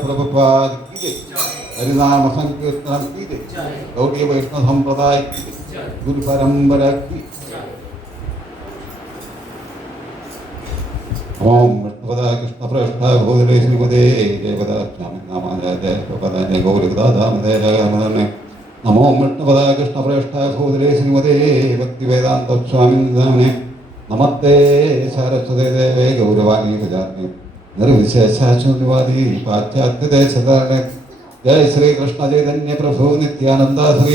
प्रभुपाद की जय, हरिनाम संकीर्तन की जय, गौड़ीय वैष्णव संप्रदाय की जय, गुरु परंपरा की। ओम विष्णुपदाय कृष्णप्रेष्ठाय भूतले श्रीमते देवदास्यामि नामाय देवपदाय गौरीदादामदे जगन्मोहने। नमो विष्णुपदाय कृष्णप्रेष्ठाय भूतले श्रीमते भक्तिवेदांत स्वामी नामने। नमस्ते सरस्वती देवे गौरवाणी प्रजाने निर्विशेषशून्यवादी पाश्चात्य देशधारणे। जय श्री कृष्ण चैतन्य प्रभु नित्यानंद श्री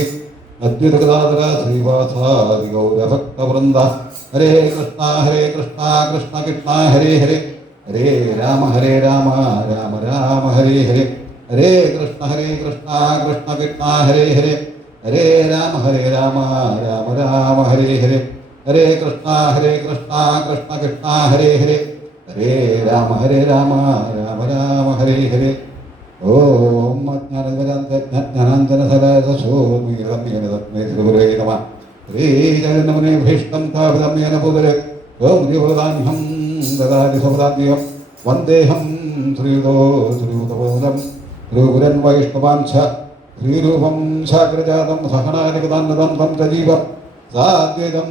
अद्वैत गदाधर श्रीवासादि गौर भक्त वृंदा। हरे कृष्णा कृष्ण कृष्णा हरे हरे, हरे राम राम राम हरे हरे, हरे कृष्ण कृष्ण कृष्णा हरे हरे, हरे राम राम राम हरे हरे, हरे कृष्णा कृष्ण कृष्णा हरे हरे, हरे राम राम राम हरे हरे। ओम ज्ञानांजनशलाय शोभिरम्येन श्रीगुरुवे नमः। श्रीजगन्मुने भीष्टं तावदम्येन पुदरे ओम देवदान्यं ददाति सौदान्यं वन्देऽहं श्रीयुतपदं श्रीगुरन् वैष्णवां च श्रीरूपं साग्रजातं सहनादिपदान्नदं तं सजीव साद्वैतं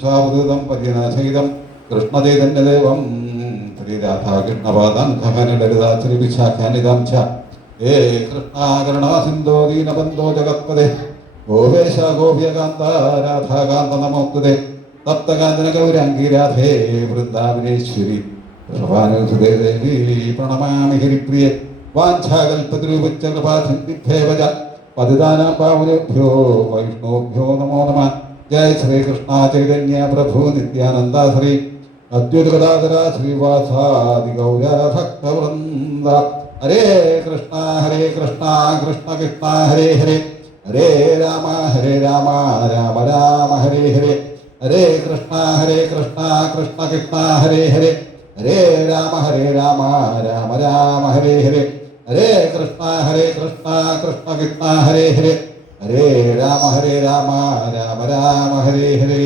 सावधूतं परिजनसहितं कृष्णचैतन्यदेवं श्रीराधा कृष्णपादां सहनललिता श्रीविशाखानिधां च। हे कृष्णा करुणा सिन्धो दीनबन्धो जगत्पदे गोपेश गोप्यकान्त राधाकान्त नमोस्तुते। तप्तकाञ्चन गौराङ्गी राधे वृन्दावनेश्वरी वृषभानुसुते देवी प्रणमामि हरिप्रिये। वाञ्छाकल्पतरुभ्यश्च कृपासिन्धुभ्येव च पतितानां पावनेभ्यो वैष्णवेभ्यो नमो नमः। जय श्री कृष्ण चैतन्य प्रभु नित्यानंद श्री अद्वैत गदाधर श्रीवासादि गौर भक्तवृंद। हरे कृष्णा कृष्ण कृष्णा हरे हरे, हरे राम राम राम हरे हरे, हरे कृष्णा कृष्ण कृष्णा हरे हरे, हरे राम राम राम हरे हरे, हरे कृष्णा कृष्ण कृष्णा हरे हरे, हरे राम राम हरे हरे।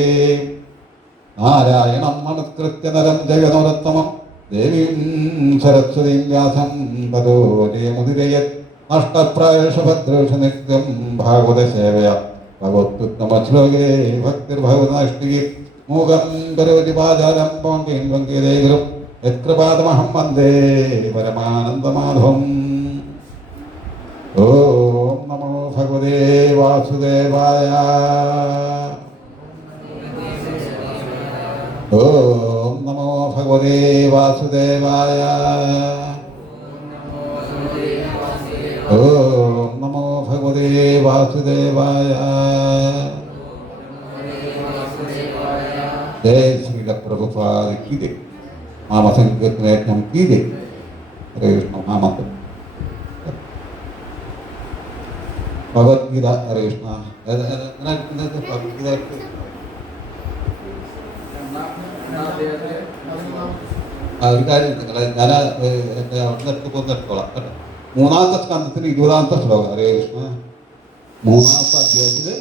नारायणं नमस्कृत्य नरं चैव नरोत्तमं देवीं सरस्वतीं व्यासं ततो जयमुदीरयेत्। नष्टप्रायेषु भद्रेषु नित्यं भागवतसेवया भगवत्युत्तमश्लोके भक्तिर्भगवताष्टिके। मूकं करोति वाचालं पङ्किं वङ्किदेवं यत्कृपातमहं वन्दे परमानन्दमाधवम्। ॐ नमो भगवते वासुदेवाय। ओम नमो भगवते वासुदेवाय। ओम नमो भगवते वासुदेवाय। जय श्री प्रभुपाद की जय। नाम संकीर्तन की जय। हरे कृष्ण महामंत्र भगवद्गीता। हरे कृष्ण भगवद्गीता ഞാൻ അവിടുന്ന് പോന്നെടുത്തോളാം കേട്ടോ. മൂന്നാമത്തെ സ്കന്ധത്തിൽ 20-ാമത്തെ ശ്ലോകം. ഹരേ കൃഷ്ണ. മൂന്നാമത്തെ അധ്യായത്തില്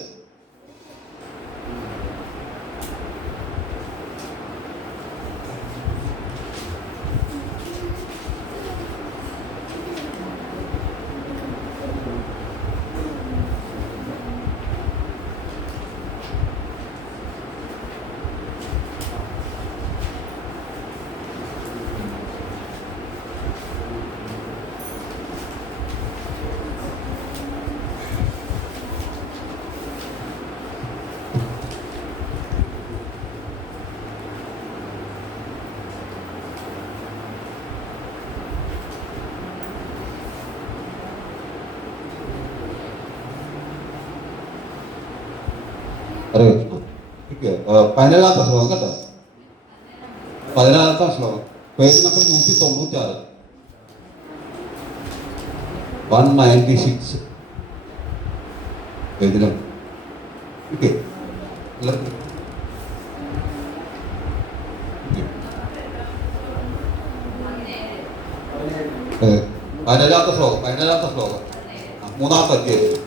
ഹരേ കൃഷ്ണ. 14-ാമത്തെ ശ്ലോകം കേട്ടോ. 14-ാമത്തെ ശ്ലോകം പേജ് നമ്പർ 196, 196 പേജിലും. ഓക്കെ 14-ാമത്തെ ശ്ലോകം, 14-ാമത്തെ ശ്ലോകം, 3-ാമത്തെ അധ്യായം.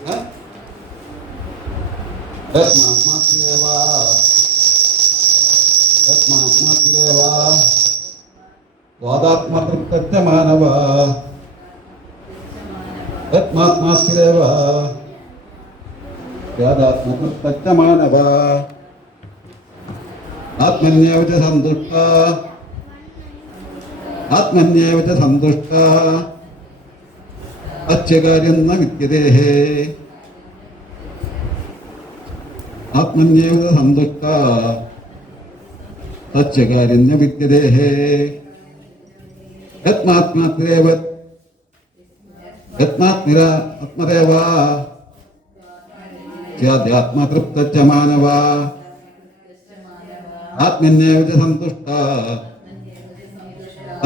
സ്വാദാത്മതൃപ്തച്ച മാനവ യത്മാത്മാസ്തിരേവ യാഥാത്മകൃത്തമാനവ ആത്മന്യേവ ച സന്തുഷ്ട ആത്മന്യേവ ച സന്തുഷ്ട അച്യകാര്യം ന വിദ്യതേഹേ ആത്മന്യേവ ച സന്തുഷ്ട അച്യകാര്യം ന വിദ്യതേഹേ യത്മാത്മാത്മേവ യത്മാത്മിര ആത്മദേവ സ്യാദ്യാത്മതൃപ്തശ്ച മാനവ ആത്മന്യേവ ച സന്തുഷ്ട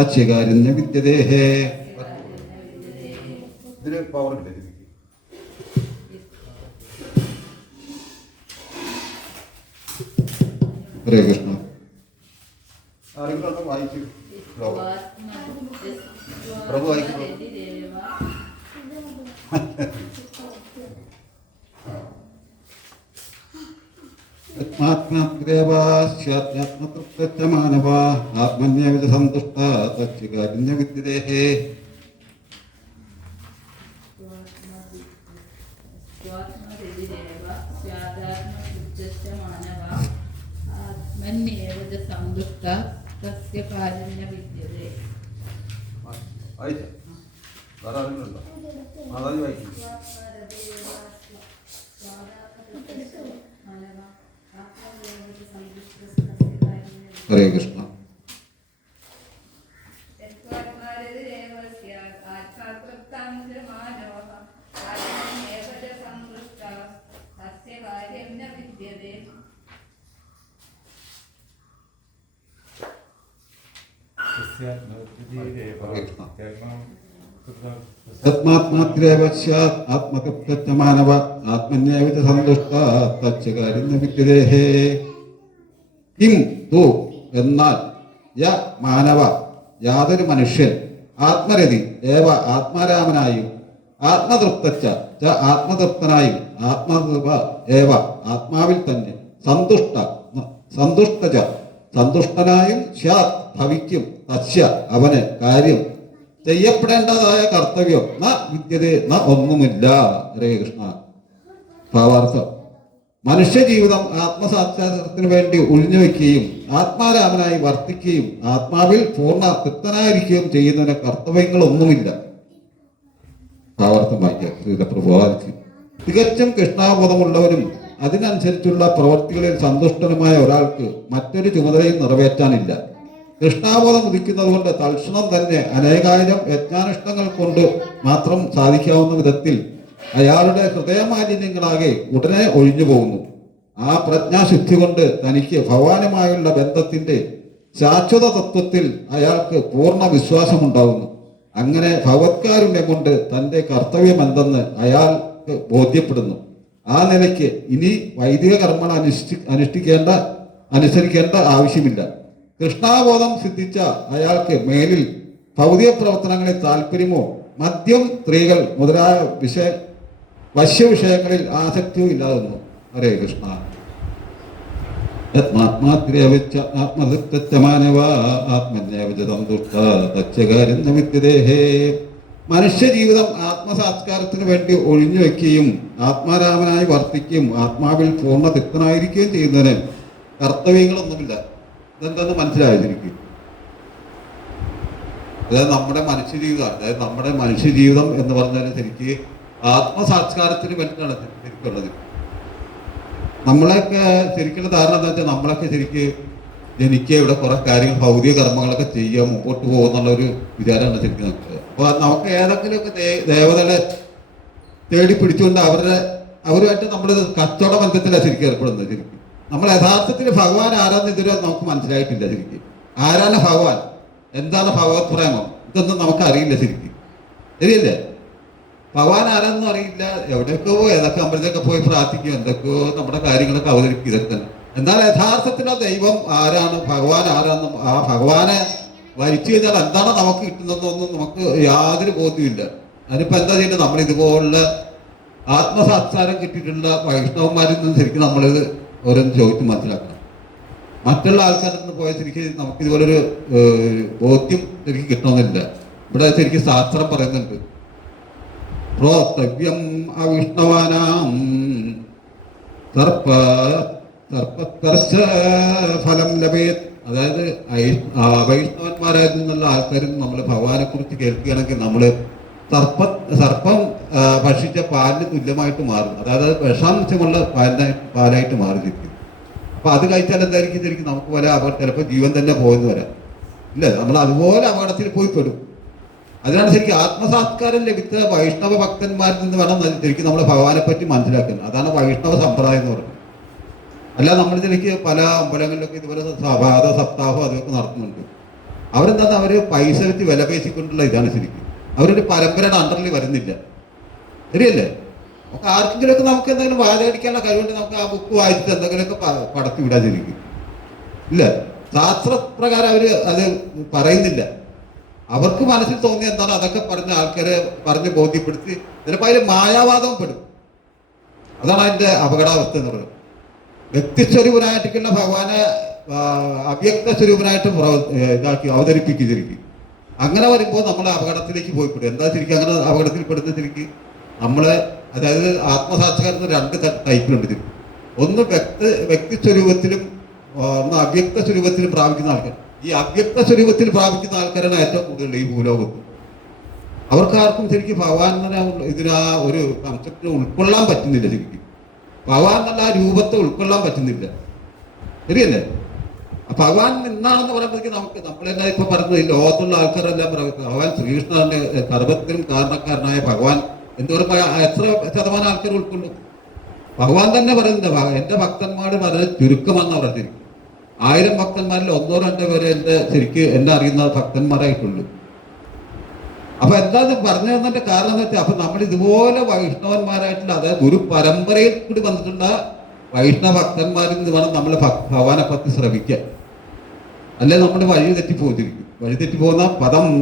അച്യകാര്യം ന വിദ്യതേഹേ. ഇതിന് പവർ ഇല്ല. ഹരേ കൃഷ്ണ. ആരെങ്കിലും വായിച്ചു പ്രഭു വായിക്കുന്നു. ആത്മാത്മതൃപ്തശ്ച മാനവ ആത്മന്യേവ ച സന്തുഷ്ട തച്ച്കാര്യം ന വിദ്യതേഹേ. ഹരേ കൃഷ്ണ. തസ്മാത്മാത്രേവ സ്യാത് ആത്മതൃപ്തശ്ച മാനവ ആത്മന്യേവ ച സന്തുഷ്ട തച്ച്കാര്യം ന വിദ്യതേഹേ. കിം തു എന്നാൽ യ മാനവ യാതൊരു മനുഷ്യൻ ആത്മരതി ഏവ ആത്മാരാമനായും ആത്മതൃപ്തച്ച ച ആത്മതൃപ്തനായും ആത്മതൃപ ഏവ ആത്മാവിൽ തന്നെ സന്തുഷ്ട സന്തുഷ്ട സന്തുഷ്ടനായും സ്യാത് ഭവിക്കും തസ്യ അവന് കാര്യം ചെയ്യപ്പെടേണ്ടതായ കർത്തവ്യം ന വിദ്യതേ ന ഒന്നുമില്ല. ഹരേ കൃഷ്ണ. ഭാവാർത്ഥം: മനുഷ്യജീവിതം ആത്മസാക്ഷാത്കാരത്തിന് വേണ്ടി ഒഴിഞ്ഞുവെക്കുകയും ആത്മാരാമനായി വർത്തിക്കുകയും ആത്മാവിൽ പൂർണ്ണ തൃപ്തനായിരിക്കുകയും ചെയ്യുന്നതിന് കർത്തവ്യങ്ങളൊന്നുമില്ല. ഭാവാർത്ഥം വായിക്കുക. പ്രഭാവിച്ചു തികച്ചും കൃഷ്ണാബോധമുള്ളവനും അതിനനുസരിച്ചുള്ള പ്രവൃത്തികളിൽ സന്തുഷ്ടനുമായ ഒരാൾക്ക് മറ്റൊരു ചുമതലയും നിറവേറ്റാനില്ല. കൃഷ്ണാബോധം ഉദിക്കുന്നത് കൊണ്ട് തൽക്ഷണം തന്നെ അനേകായിരം യജ്ഞാനിഷ്ടങ്ങൾ കൊണ്ട് മാത്രം സാധിക്കാവുന്ന വിധത്തിൽ അയാളുടെ ഹൃദയമാലിന്യങ്ങളാകെ ഉടനെ ഒഴിഞ്ഞു പോകുന്നു. ആ പ്രജ്ഞാശുദ്ധി കൊണ്ട് തനിക്ക് ഭഗവാനുമായുള്ള ബന്ധത്തിന്റെ ശാശ്വത തത്വത്തിൽ അയാൾക്ക് പൂർണ്ണ വിശ്വാസമുണ്ടാകുന്നു. അങ്ങനെ ഭഗവത്കാരുണ്യം കൊണ്ട് തന്റെ കർത്തവ്യം എന്തെന്ന് അയാൾക്ക് ബോധ്യപ്പെടുന്നു. ആ നിലയ്ക്ക് ഇനി വൈദിക കർമ്മങ്ങൾ അനുസരിക്കേണ്ട ആവശ്യമില്ല. കൃഷ്ണാബോധം സിദ്ധിച്ച അയാൾക്ക് മേലിൽ ഭൗതിക പ്രവർത്തനങ്ങളിൽ താല്പര്യമോ മദ്യം, സ്ത്രീകൾ മുതലായ വശ്യവിഷയങ്ങളിൽ ആസക്തിയോ ഇല്ലാതെന്നു. ഹരേ കൃഷ്ണ. മനുഷ്യജീവിതം ആത്മസാത്കാരത്തിന് വേണ്ടി ഒഴിഞ്ഞു വെക്കുകയും ആത്മാരാമനായി വർത്തിക്കുകയും ആത്മാവിൽ പൂർണ്ണ തൃപ്തനായിരിക്കുകയും ചെയ്യുന്നതിന് കർത്തവ്യങ്ങളൊന്നുമില്ല. ഇതെന്തെന്ന് മനസ്സിലായിരിക്കും. അതായത് നമ്മുടെ മനുഷ്യജീവിതം എന്ന് പറഞ്ഞാൽ ശരിക്ക് ആത്മസാക്ഷാത്കാരത്തിന് വേണ്ടിയിട്ടാണ് ശരിക്കുള്ളത്. നമ്മളൊക്കെ ശരിക്കുള്ള ധാരണ എന്താ വെച്ചാൽ നമ്മളൊക്കെ ശരിക്ക് എനിക്ക് ഇവിടെ കുറെ കാര്യങ്ങൾ ഭൗതിക കർമ്മങ്ങളൊക്കെ ചെയ്യാൻ മുമ്പോട്ട് പോകുന്നുള്ളൊരു വിചാരമാണ് ശരിക്കും നമുക്ക്. അപ്പോൾ നമുക്ക് ഏതെങ്കിലുമൊക്കെ ദേവതകളെ തേടി പിടിച്ചുകൊണ്ട് അവരുമായിട്ട് നമ്മൾ കച്ചവട ബന്ധത്തിലാണ് ശരിക്കും ഏർപ്പെടുന്നത്. ശരിക്കും നമ്മൾ യഥാർത്ഥത്തിൽ ഭഗവാൻ ആരാന്ന് ഇതുവരെ നമുക്ക് മനസ്സിലായിട്ടില്ല. ശരിക്കും ആരാണ് ഭഗവാൻ, എന്താണ് ഭഗവത് പ്രേമം, ഇതൊന്നും നമുക്ക് അറിയില്ല. ശരിക്കും ശരിയല്ലേ? ഭഗവാൻ ആരാന്നും അറിയില്ല. എവിടെയൊക്കെ ഏതൊക്കെ അമ്പലത്തിലൊക്കെ പോയി പ്രാർത്ഥിക്കും, എന്തൊക്കെയോ നമ്മുടെ കാര്യങ്ങളൊക്കെ അവതരിപ്പിക്കും. ഇതൊക്കെ തന്നെ. എന്നാൽ യഥാർത്ഥത്തിൽ ആ ദൈവം ആരാണ്, ഭഗവാൻ ആരാന്നും ആ ഭഗവാനെ വരിച്ചു കഴിഞ്ഞാൽ എന്താണ് നമുക്ക് കിട്ടുന്നതെന്നൊന്നും നമുക്ക് യാതൊരു ബോധ്യമില്ല. അതിനിപ്പോൾ എന്താ ചെയ്യേണ്ടത്? നമ്മൾ ഇതുപോലുള്ള ആത്മസാക്ഷാത്കാരം കിട്ടിയിട്ടുള്ള വൈഷ്ണവന്മാരിൽ നിന്ന് ശരിക്കും നമ്മളിത് ഓരോന്ന് ചോദിച്ച് മനസ്സിലാക്കണം. മറ്റുള്ള ആൾക്കാരിൽ നിന്ന് പോയ ശരിക്കും നമുക്ക് ഇതുപോലൊരു ബോധ്യം ശരിക്കും കിട്ടണമെന്നില്ല. ഇവിടെ ശരിക്കും ശാസ്ത്രം പറയുന്നുണ്ട്, ശ്രോതവ്യം അവിഷ്ണവാനാം സർപ്പ സർപ്പസ്പർശ ഫലം ലഭേത്. അതായത് വൈഷ്ണവന്മാരായി നിന്നുള്ള ആൾക്കാരും നമ്മൾ ഭഗവാനെ കുറിച്ച് കേൾക്കുകയാണെങ്കിൽ നമ്മൾ സർപ്പം ഭക്ഷിച്ച പാലിന് തുല്യമായിട്ട് മാറും. അതായത് വിഷാംശമുള്ള പാലായിട്ട് മാറിയിരിക്കും. അപ്പൊ അത് കഴിച്ചാൽ എന്തായിരിക്കും ശരിക്കും നമുക്ക് വരെ ചിലപ്പോൾ ജീവൻ തന്നെ പോയെന്ന് വരാം. ഇല്ല, നമ്മൾ അതുപോലെ അപകടത്തിൽ പോയി പെടും. അതിനാണ് ശരിക്കും ആത്മസാത്കാരം ലഭിച്ച വൈഷ്ണവ ഭക്തന്മാരിൽ നിന്ന് വേണം ശരിക്കും നമ്മൾ ഭഗവാനെ പറ്റി മനസ്സിലാക്കുന്നത്. അതാണ് വൈഷ്ണവ സമ്പ്രദായം എന്ന് പറയുന്നത്. അല്ല, നമ്മൾ ശരിക്ക് പല അമ്പലങ്ങളിലൊക്കെ ഇതുപോലെ സഭാത സപ്താഹം അതൊക്കെ നടത്തുന്നുണ്ട്. അവരെന്താ, അവര് പൈസ വെച്ച് വില പേശിക്കൊണ്ടുള്ള ഇതാണ് ശരിക്കും. അവരൊരു പരമ്പരയുടെ അണ്ടറിൽ വരുന്നില്ല. ശരിയല്ലേ? നമുക്ക് ആർക്കെങ്കിലുമൊക്കെ നമുക്ക് എന്തെങ്കിലും വാചകടിക്കാനുള്ള കഴിവുണ്ട്, നമുക്ക് ആ ബുക്ക് വായിച്ചിട്ട് എന്തെങ്കിലുമൊക്കെ പടത്തി വിടാതിരിക്കും. ഇല്ല, ശാസ്ത്രപ്രകാരം അവര് അത് പറയുന്നില്ല. അവർക്ക് മനസ്സിൽ തോന്നിയ എന്താണ് അതൊക്കെ പറഞ്ഞ ആൾക്കാരെ പറഞ്ഞ് ബോധ്യപ്പെടുത്തി ചിലപ്പോൾ അതിൽ മായാവാദം പെടും. അതാണ് അതിന്റെ അപകടാവസ്ഥ എന്ന് പറയുന്നത്. വ്യക്തിസ്വരൂപനായിട്ടുള്ള ഭഗവാനെ അവ്യക്ത സ്വരൂപനായിട്ട് ഇതാക്കി അവതരിപ്പിക്കും. അങ്ങനെ വരുമ്പോൾ നമ്മൾ അപകടത്തിലേക്ക് പോയിപ്പെടും. എന്താ ശരിക്കും അങ്ങനെ അപകടത്തിൽ പെടുന്ന ശരിക്കും നമ്മളെ, അതായത് ആത്മസാക്ഷാത്കാരത്തിന് രണ്ട് ടൈപ്പിലുണ്ട്. ഒന്ന് വ്യക്തി സ്വരൂപത്തിലും ഒന്ന് അവ്യക്ത സ്വരൂപത്തിലും പ്രാപിക്കുന്ന ആൾക്കാർ. ഈ അവ്യക്ത സ്വരൂപത്തിൽ പ്രാപിക്കുന്ന ആൾക്കാരാണ് ഏറ്റവും കൂടുതൽ ഈ ഭൂലോകത്ത്. അവർക്കാർക്കും ശരിക്കും ഭഗവാൻ ഇതിനാ ഒരു കൺസെപ്റ്റ് ഉൾക്കൊള്ളാൻ പറ്റുന്നില്ല. ശരിക്കും ഭഗവാൻ എന്നുള്ള ആ രൂപത്തെ ഉൾക്കൊള്ളാൻ പറ്റുന്നില്ല. ശരിയല്ലേ? ഭഗവാൻ എന്നാണെന്ന് പറയുമ്പോഴേക്കും നമ്മളെല്ലാം ഇപ്പൊ പറയുന്നത് ഈ ലോകത്തുള്ള ആൾക്കാരെല്ലാം പറയുന്നത് ഭഗവാൻ ശ്രീകൃഷ്ണന്റെ സർവത്തിനും കാരണക്കാരനായ ഭഗവാൻ എന്തോരം എത്ര ശതമാനം ആൾക്കാർ ഉൾക്കൊള്ളും? ഭഗവാൻ തന്നെ പറയുന്നത് എന്റെ ഭക്തന്മാർ വളരെ ചുരുക്കമാണെന്ന് പറഞ്ഞിരിക്കും. 1000 ഭക്തന്മാരിൽ 1-2 പേരെ എന്നെ അറിയുന്ന ഭക്തന്മാരായിട്ടുള്ളൂ. അപ്പൊ എന്താ പറഞ്ഞു തന്നതിന്റെ കാരണം എന്ന് വെച്ചാൽ, അപ്പൊ നമ്മൾ ഇതുപോലെ വൈഷ്ണവന്മാരായിട്ടുള്ള, അതായത് ഗുരു പരമ്പരയിൽ കൂടി വന്നിട്ടുള്ള വൈഷ്ണവ ഭക്തന്മാരിൽ നിന്ന് വേണം നമ്മൾ ഭഗവാനെ പറ്റി ശ്രമിക്കാൻ. അല്ലെ നമ്മൾ വഴി തെറ്റിപ്പോയിരിക്കും. വഴി തെറ്റിപ്പോകുന്ന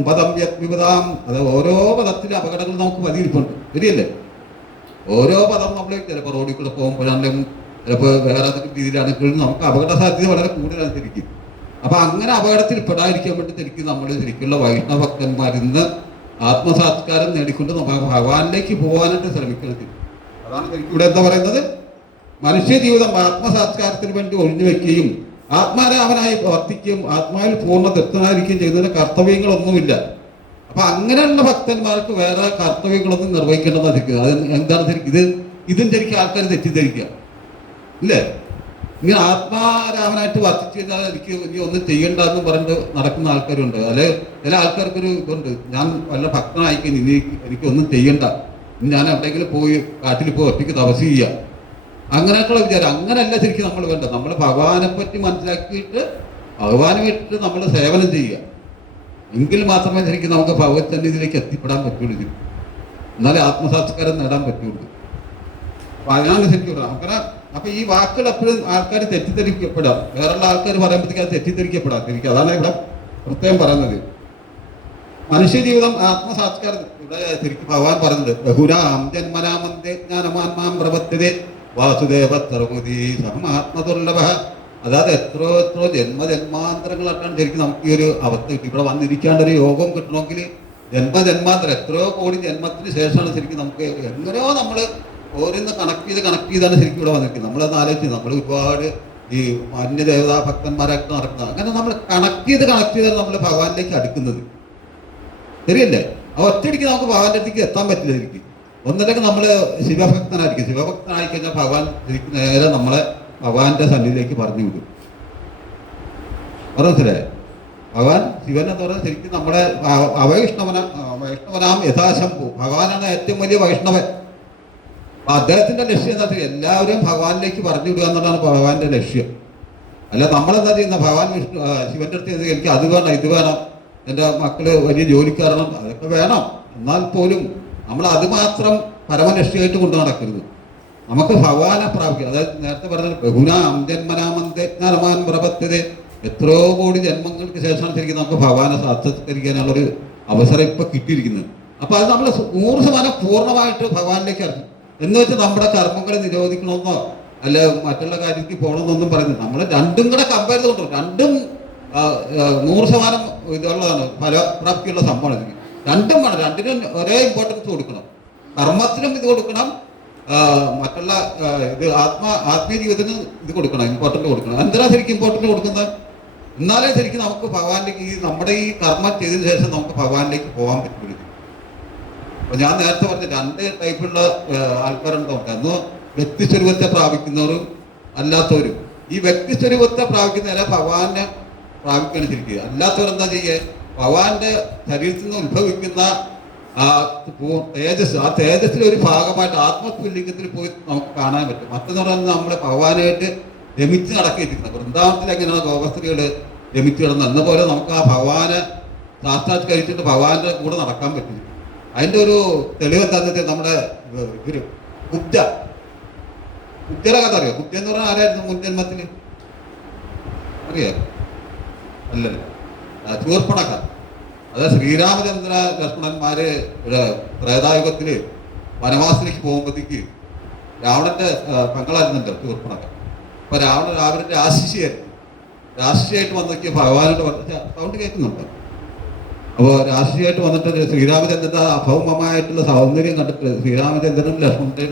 പദം വ്യക്തിപതാം, അത് ഓരോ പദത്തിലും അപകടങ്ങൾ നമുക്ക് പതിയിരിപ്പുണ്ട്. ശരിയല്ലേ? ഓരോ പദം നമ്മൾ ചിലപ്പോൾ റോഡിൽ കൂടെ പോകുമ്പോഴാണെങ്കിലും ചിലപ്പോൾ വേറെ ഏതെങ്കിലും രീതിയിലാണെങ്കിലും നമുക്ക് അപകട സാധ്യത വളരെ കൂടുതലാണ് ശരിക്കും. അപ്പൊ അങ്ങനെ അപകടത്തിൽ പെടാതിരിക്കാൻ വേണ്ടി ശരിക്കും നമ്മൾ ശരിക്കുള്ള വൈഷ്ണവ ഭക്തന്മാരിൽ നിന്ന് ആത്മസാത്കാരം നേടിക്കൊണ്ട് നമുക്ക് ഭഗവാനിലേക്ക് പോകാനായിട്ട് ശ്രമിക്കുന്നത്. അതാണ് ശരിക്കും ഇവിടെ എന്താ പറയുന്നത്, മനുഷ്യ ജീവിതം ആത്മസാത്കാരത്തിന് വേണ്ടി ഒഴിഞ്ഞു വെക്കുകയും ആത്മാരാമനായി പ്രവർത്തിക്കുകയും ആത്മാവിൽ പൂർണ്ണ തൃപ്തനായിരിക്കുകയും ചെയ്യുന്നതിന് കർത്തവ്യങ്ങളൊന്നുമില്ല. അപ്പൊ അങ്ങനെയുള്ള ഭക്തന്മാർക്ക് വേറെ കർത്തവ്യങ്ങളൊന്നും നിർവഹിക്കേണ്ടതായിരിക്കും. അത് എന്താണ് ശരിക്കും ഇതും ശരിക്കും ആൾക്കാർ തെറ്റിദ്ധരിക്കുക. ഇല്ലേ? ഇങ്ങനെ ആത്മാരാമനായിട്ട് വർദ്ധിച്ചു കഴിഞ്ഞാൽ എനിക്ക് ഇനി ഒന്നും ചെയ്യണ്ടെന്ന് പറഞ്ഞിട്ട് നടക്കുന്ന ആൾക്കാരുണ്ട്. അല്ലെ, ചില ആൾക്കാർക്കൊരു ഇതുണ്ട്, ഞാൻ വല്ല ഭക്തനായിക്കഴിഞ്ഞ് ഇനി എനിക്കൊന്നും ചെയ്യണ്ട, ഞാൻ എവിടെയെങ്കിലും പോയി കാട്ടിൽ പോയി ഒറ്റയ്ക്ക് തപസ് ചെയ്യുക, അങ്ങനെയൊക്കെയുള്ള വിചാരം. അങ്ങനെയല്ല ശരിക്കും നമ്മൾ വേണ്ടത്. നമ്മൾ ഭഗവാനെ പറ്റി മനസ്സിലാക്കിയിട്ട് ഭഗവാനുമായിട്ട് നമ്മൾ സേവനം ചെയ്യുക. എങ്കിൽ മാത്രമേ ശരിക്കും നമുക്ക് ഭഗവത് സന്നിധിയിലേക്ക് എത്തിപ്പെടാൻ പറ്റുള്ളൂ. എന്നാലേ ആത്മസാക്ഷാത്കാരം നേടാൻ പറ്റുള്ളൂ. അപ്പൊ അതിനാണ് ശരിക്കും അങ്ങനെ. അപ്പൊ ഈ വാക്കുകൾ എപ്പോഴും ആൾക്കാർ തെറ്റിദ്ധരിക്കപ്പെടാം. വേറുള്ള ആൾക്കാർ പറയുമ്പോഴത്തേക്ക് അത് തെറ്റിദ്ധരിക്കപ്പെടാം. ശരിക്കും അതാണ് ഇവിടെ പ്രത്യേകം പറയുന്നത്. മനുഷ്യ ജീവിതം ആത്മസാക്ഷാത്കാരം ഇവിടെ ശരിക്കും ഭഗവാൻ പറഞ്ഞത് ബഹുരാം ജന്മനാമന്തേ ജ്ഞാനമാത്മാം പ്രവർത്തിതേ വാസുദേവ സർവതി സഹമാത്മദുർലഭ. അതായത് എത്രയോ ജന്മജന്മാന്തരങ്ങളായിട്ടാണ് ശരിക്കും നമുക്ക് ഈ ഒരു അവസ്ഥ കിട്ടി. ഇവിടെ വന്നിരിക്കാണ്ട് ഒരു യോഗം കിട്ടണമെങ്കിൽ ജന്മജന്മാന്തരം എത്രയോ കോടി ജന്മത്തിന് ശേഷമാണ് ശരിക്കും നമുക്ക് എങ്ങനെയോ നമ്മൾ ഓരോന്ന് കണക്ട് ചെയ്താണ് ശരിക്കും ഇവിടെ വന്നിരിക്കുന്നത്. നമ്മളൊന്ന് ആലോചിച്ച് നമ്മൾ ഒരുപാട് ഈ അന്യദേവതാ ഭക്തന്മാരായിട്ട് നടക്കുന്നത്. അങ്ങനെ നമ്മൾ കണക്ട് ചെയ്താണ് നമ്മൾ ഭഗവാനിലേക്ക് അടുക്കുന്നത്. ശരിയല്ലേ? ആ ഒറ്റയടിക്ക് നമുക്ക് ഭഗവാന്റെ അടുത്തേക്ക് എത്താൻ പറ്റില്ല ശരിക്കും. ഒന്നില്ലെങ്കിൽ നമ്മൾ ശിവഭക്തനായിരിക്കും. ശിവഭക്തനായി കഴിഞ്ഞാൽ ഭഗവാൻ ശരിക്കും നേരെ നമ്മളെ ഭഗവാന്റെ സന്നിധിയിലേക്ക് പറഞ്ഞു വിടും. മനസ്സിലായേ? ഭഗവാൻ ശിവൻ എന്ന് പറഞ്ഞാൽ ശരിക്കും നമ്മുടെ വൈഷ്ണവനാം യഥാശംഭു. ഭഗവാനാണ് ഏറ്റവും വലിയ വൈഷ്ണവൻ. അപ്പൊ അദ്ദേഹത്തിന്റെ ലക്ഷ്യം എന്താ വെച്ചാൽ എല്ലാവരെയും ഭഗവാനിലേക്ക് പറഞ്ഞു വിടുക എന്നുള്ളതാണ് ഭഗവാന്റെ ലക്ഷ്യം. അല്ല നമ്മളെന്താ ചെയ്യുന്ന, ഭഗവാൻ ശിവന്റെ അടുത്ത് എനിക്ക് അത് വേണം ഇത് വേണം, എൻ്റെ മക്കള് വലിയ ജോലിക്കാരണം, അതൊക്കെ വേണം. എന്നാൽ പോലും നമ്മൾ അത് മാത്രം പരമലക്ഷ്യമായിട്ട് കൊണ്ടു നടക്കരുത്. നമുക്ക് ഭഗവാനെ പ്രാപിക്കുക. അതായത് നേരത്തെ പറഞ്ഞത് ബഹുനാം ജന്മനാമന്തേജ്ഞാനമാൻ പ്രപത്യതേ, എത്രയോ കോടി ജന്മങ്ങൾക്ക് ശേഷമാണ് ശരിക്കും നമുക്ക് ഭഗവാനെ സാക്ഷാത്കരിക്കാനുള്ളൊരു അവസരം ഇപ്പൊ കിട്ടിയിരിക്കുന്നത്. അപ്പൊ അത് നമ്മൾ 100% പൂർണ്ണമായിട്ട് ഭഗവാനിലേക്ക് ഇറങ്ങും. എന്ന് വെച്ചാൽ നമ്മുടെ കർമ്മങ്ങളെ നിരോധിക്കണമെന്നോ അല്ല മറ്റുള്ള കാര്യത്തിൽ പോകണമെന്നൊന്നും പറയുന്നത്. നമ്മൾ രണ്ടും കൂടെ കമ്പയർ ചെയ്തുകൊണ്ടോ രണ്ടും 100% ഇതുള്ളതാണ്, ഫലപ്രാപ്തിയുള്ള സംഭവമാണ്. രണ്ടും വേണം, രണ്ടിനും ഒരേ ഇമ്പോർട്ടൻസ് കൊടുക്കണം. കർമ്മത്തിനും ഇത് കൊടുക്കണം, മറ്റുള്ള ഇത് ആത്മീയ ജീവിതത്തിന് ഇത് കൊടുക്കണം, ഇമ്പോർട്ടൻ്റ് കൊടുക്കണം. എന്തിനാ ശരിക്കും ഇമ്പോർട്ടൻ്റ് കൊടുക്കുന്നത്? എന്നാലേ ശരിക്കും നമുക്ക് ഭഗവാനിലേക്ക് നമ്മുടെ ഈ കർമ്മം ചെയ്തതിനു ശേഷം നമുക്ക് ഭഗവാനിലേക്ക് പോകാൻ പറ്റുള്ളൂ. അപ്പൊ ഞാൻ നേരത്തെ പറഞ്ഞ 2 ടൈപ്പുള്ള ആൾക്കാരുണ്ടാവും. ഒന്ന് വ്യക്തിസ്വരൂപത്തെ പ്രാപിക്കുന്നവരും അല്ലാത്തവരും. ഈ വ്യക്തിസ്വരൂപത്തെ പ്രാപിക്കുന്നവരെ ഭഗവാനെ പ്രാപിക്കുകയാണ് ശരിക്കും. അല്ലാത്തവരെന്താ ചെയ്യുക? ഭഗവാന്റെ ശരീരത്തിൽ നിന്ന് ഉത്ഭവിക്കുന്ന ആ തേജസ്, ആ തേജസ്സിലെ ഒരു ഭാഗമായിട്ട് ആത്മസ്വലിംഗത്തിൽ പോയി നമുക്ക് കാണാൻ പറ്റും. മറ്റെന്ന് പറയുന്നത് നമ്മളെ ഭഗവാനായിട്ട് രമിച്ച് നടക്കിയിരിക്കുന്നത്. വൃന്ദാവനത്തിൽ എങ്ങനെയാണ് ഗോപസ്ത്രീകൾ രമിച്ച് കിടന്നത്, എന്ന പോലെ നമുക്ക് ആ ഭഗവാനെ സാക്ഷാത്കരിച്ചിട്ട് ഭഗവാന്റെ കൂടെ നടക്കാൻ പറ്റില്ല. അതിൻ്റെ ഒരു തെളിവ് എന്താണെന്ന് വെച്ചാൽ നമ്മുടെ ഒരു കുബ്ജയുടെ കഥ അറിയാം. കുബ്ജ എന്ന് പറഞ്ഞാൽ ആരായിരുന്നു മുൻജന്മത്തിൽ? അറിയാം? അല്ലല്ലോ, ചൂർപ്പണക്ക. അതായത് ശ്രീരാമചന്ദ്ര ലക്ഷ്മണന്മാര് ത്രേതായുഗത്തില് വനവാസത്തിലേക്ക് പോകുമ്പോഴത്തേക്ക് രാവണന്റെ പെങ്ങളായിരുന്നല്ലോ ചൂർപ്പണക്ക. അപ്പൊ രാവണന്റെ രാശിയായിരുന്നു. രാശിയായിട്ട് വന്നൊക്കെ ഭഗവാനോട് സൗണ്ട് കേൾക്കുന്നുണ്ട്. അപ്പോൾ രാശിയായിട്ട് വന്നിട്ട് ശ്രീരാമചന്ദ്രന്റെ അഭൗമമായിട്ടുള്ള സൗന്ദര്യം കണ്ടിട്ട് ശ്രീരാമചന്ദ്രനും ലക്ഷ്മണന്റെ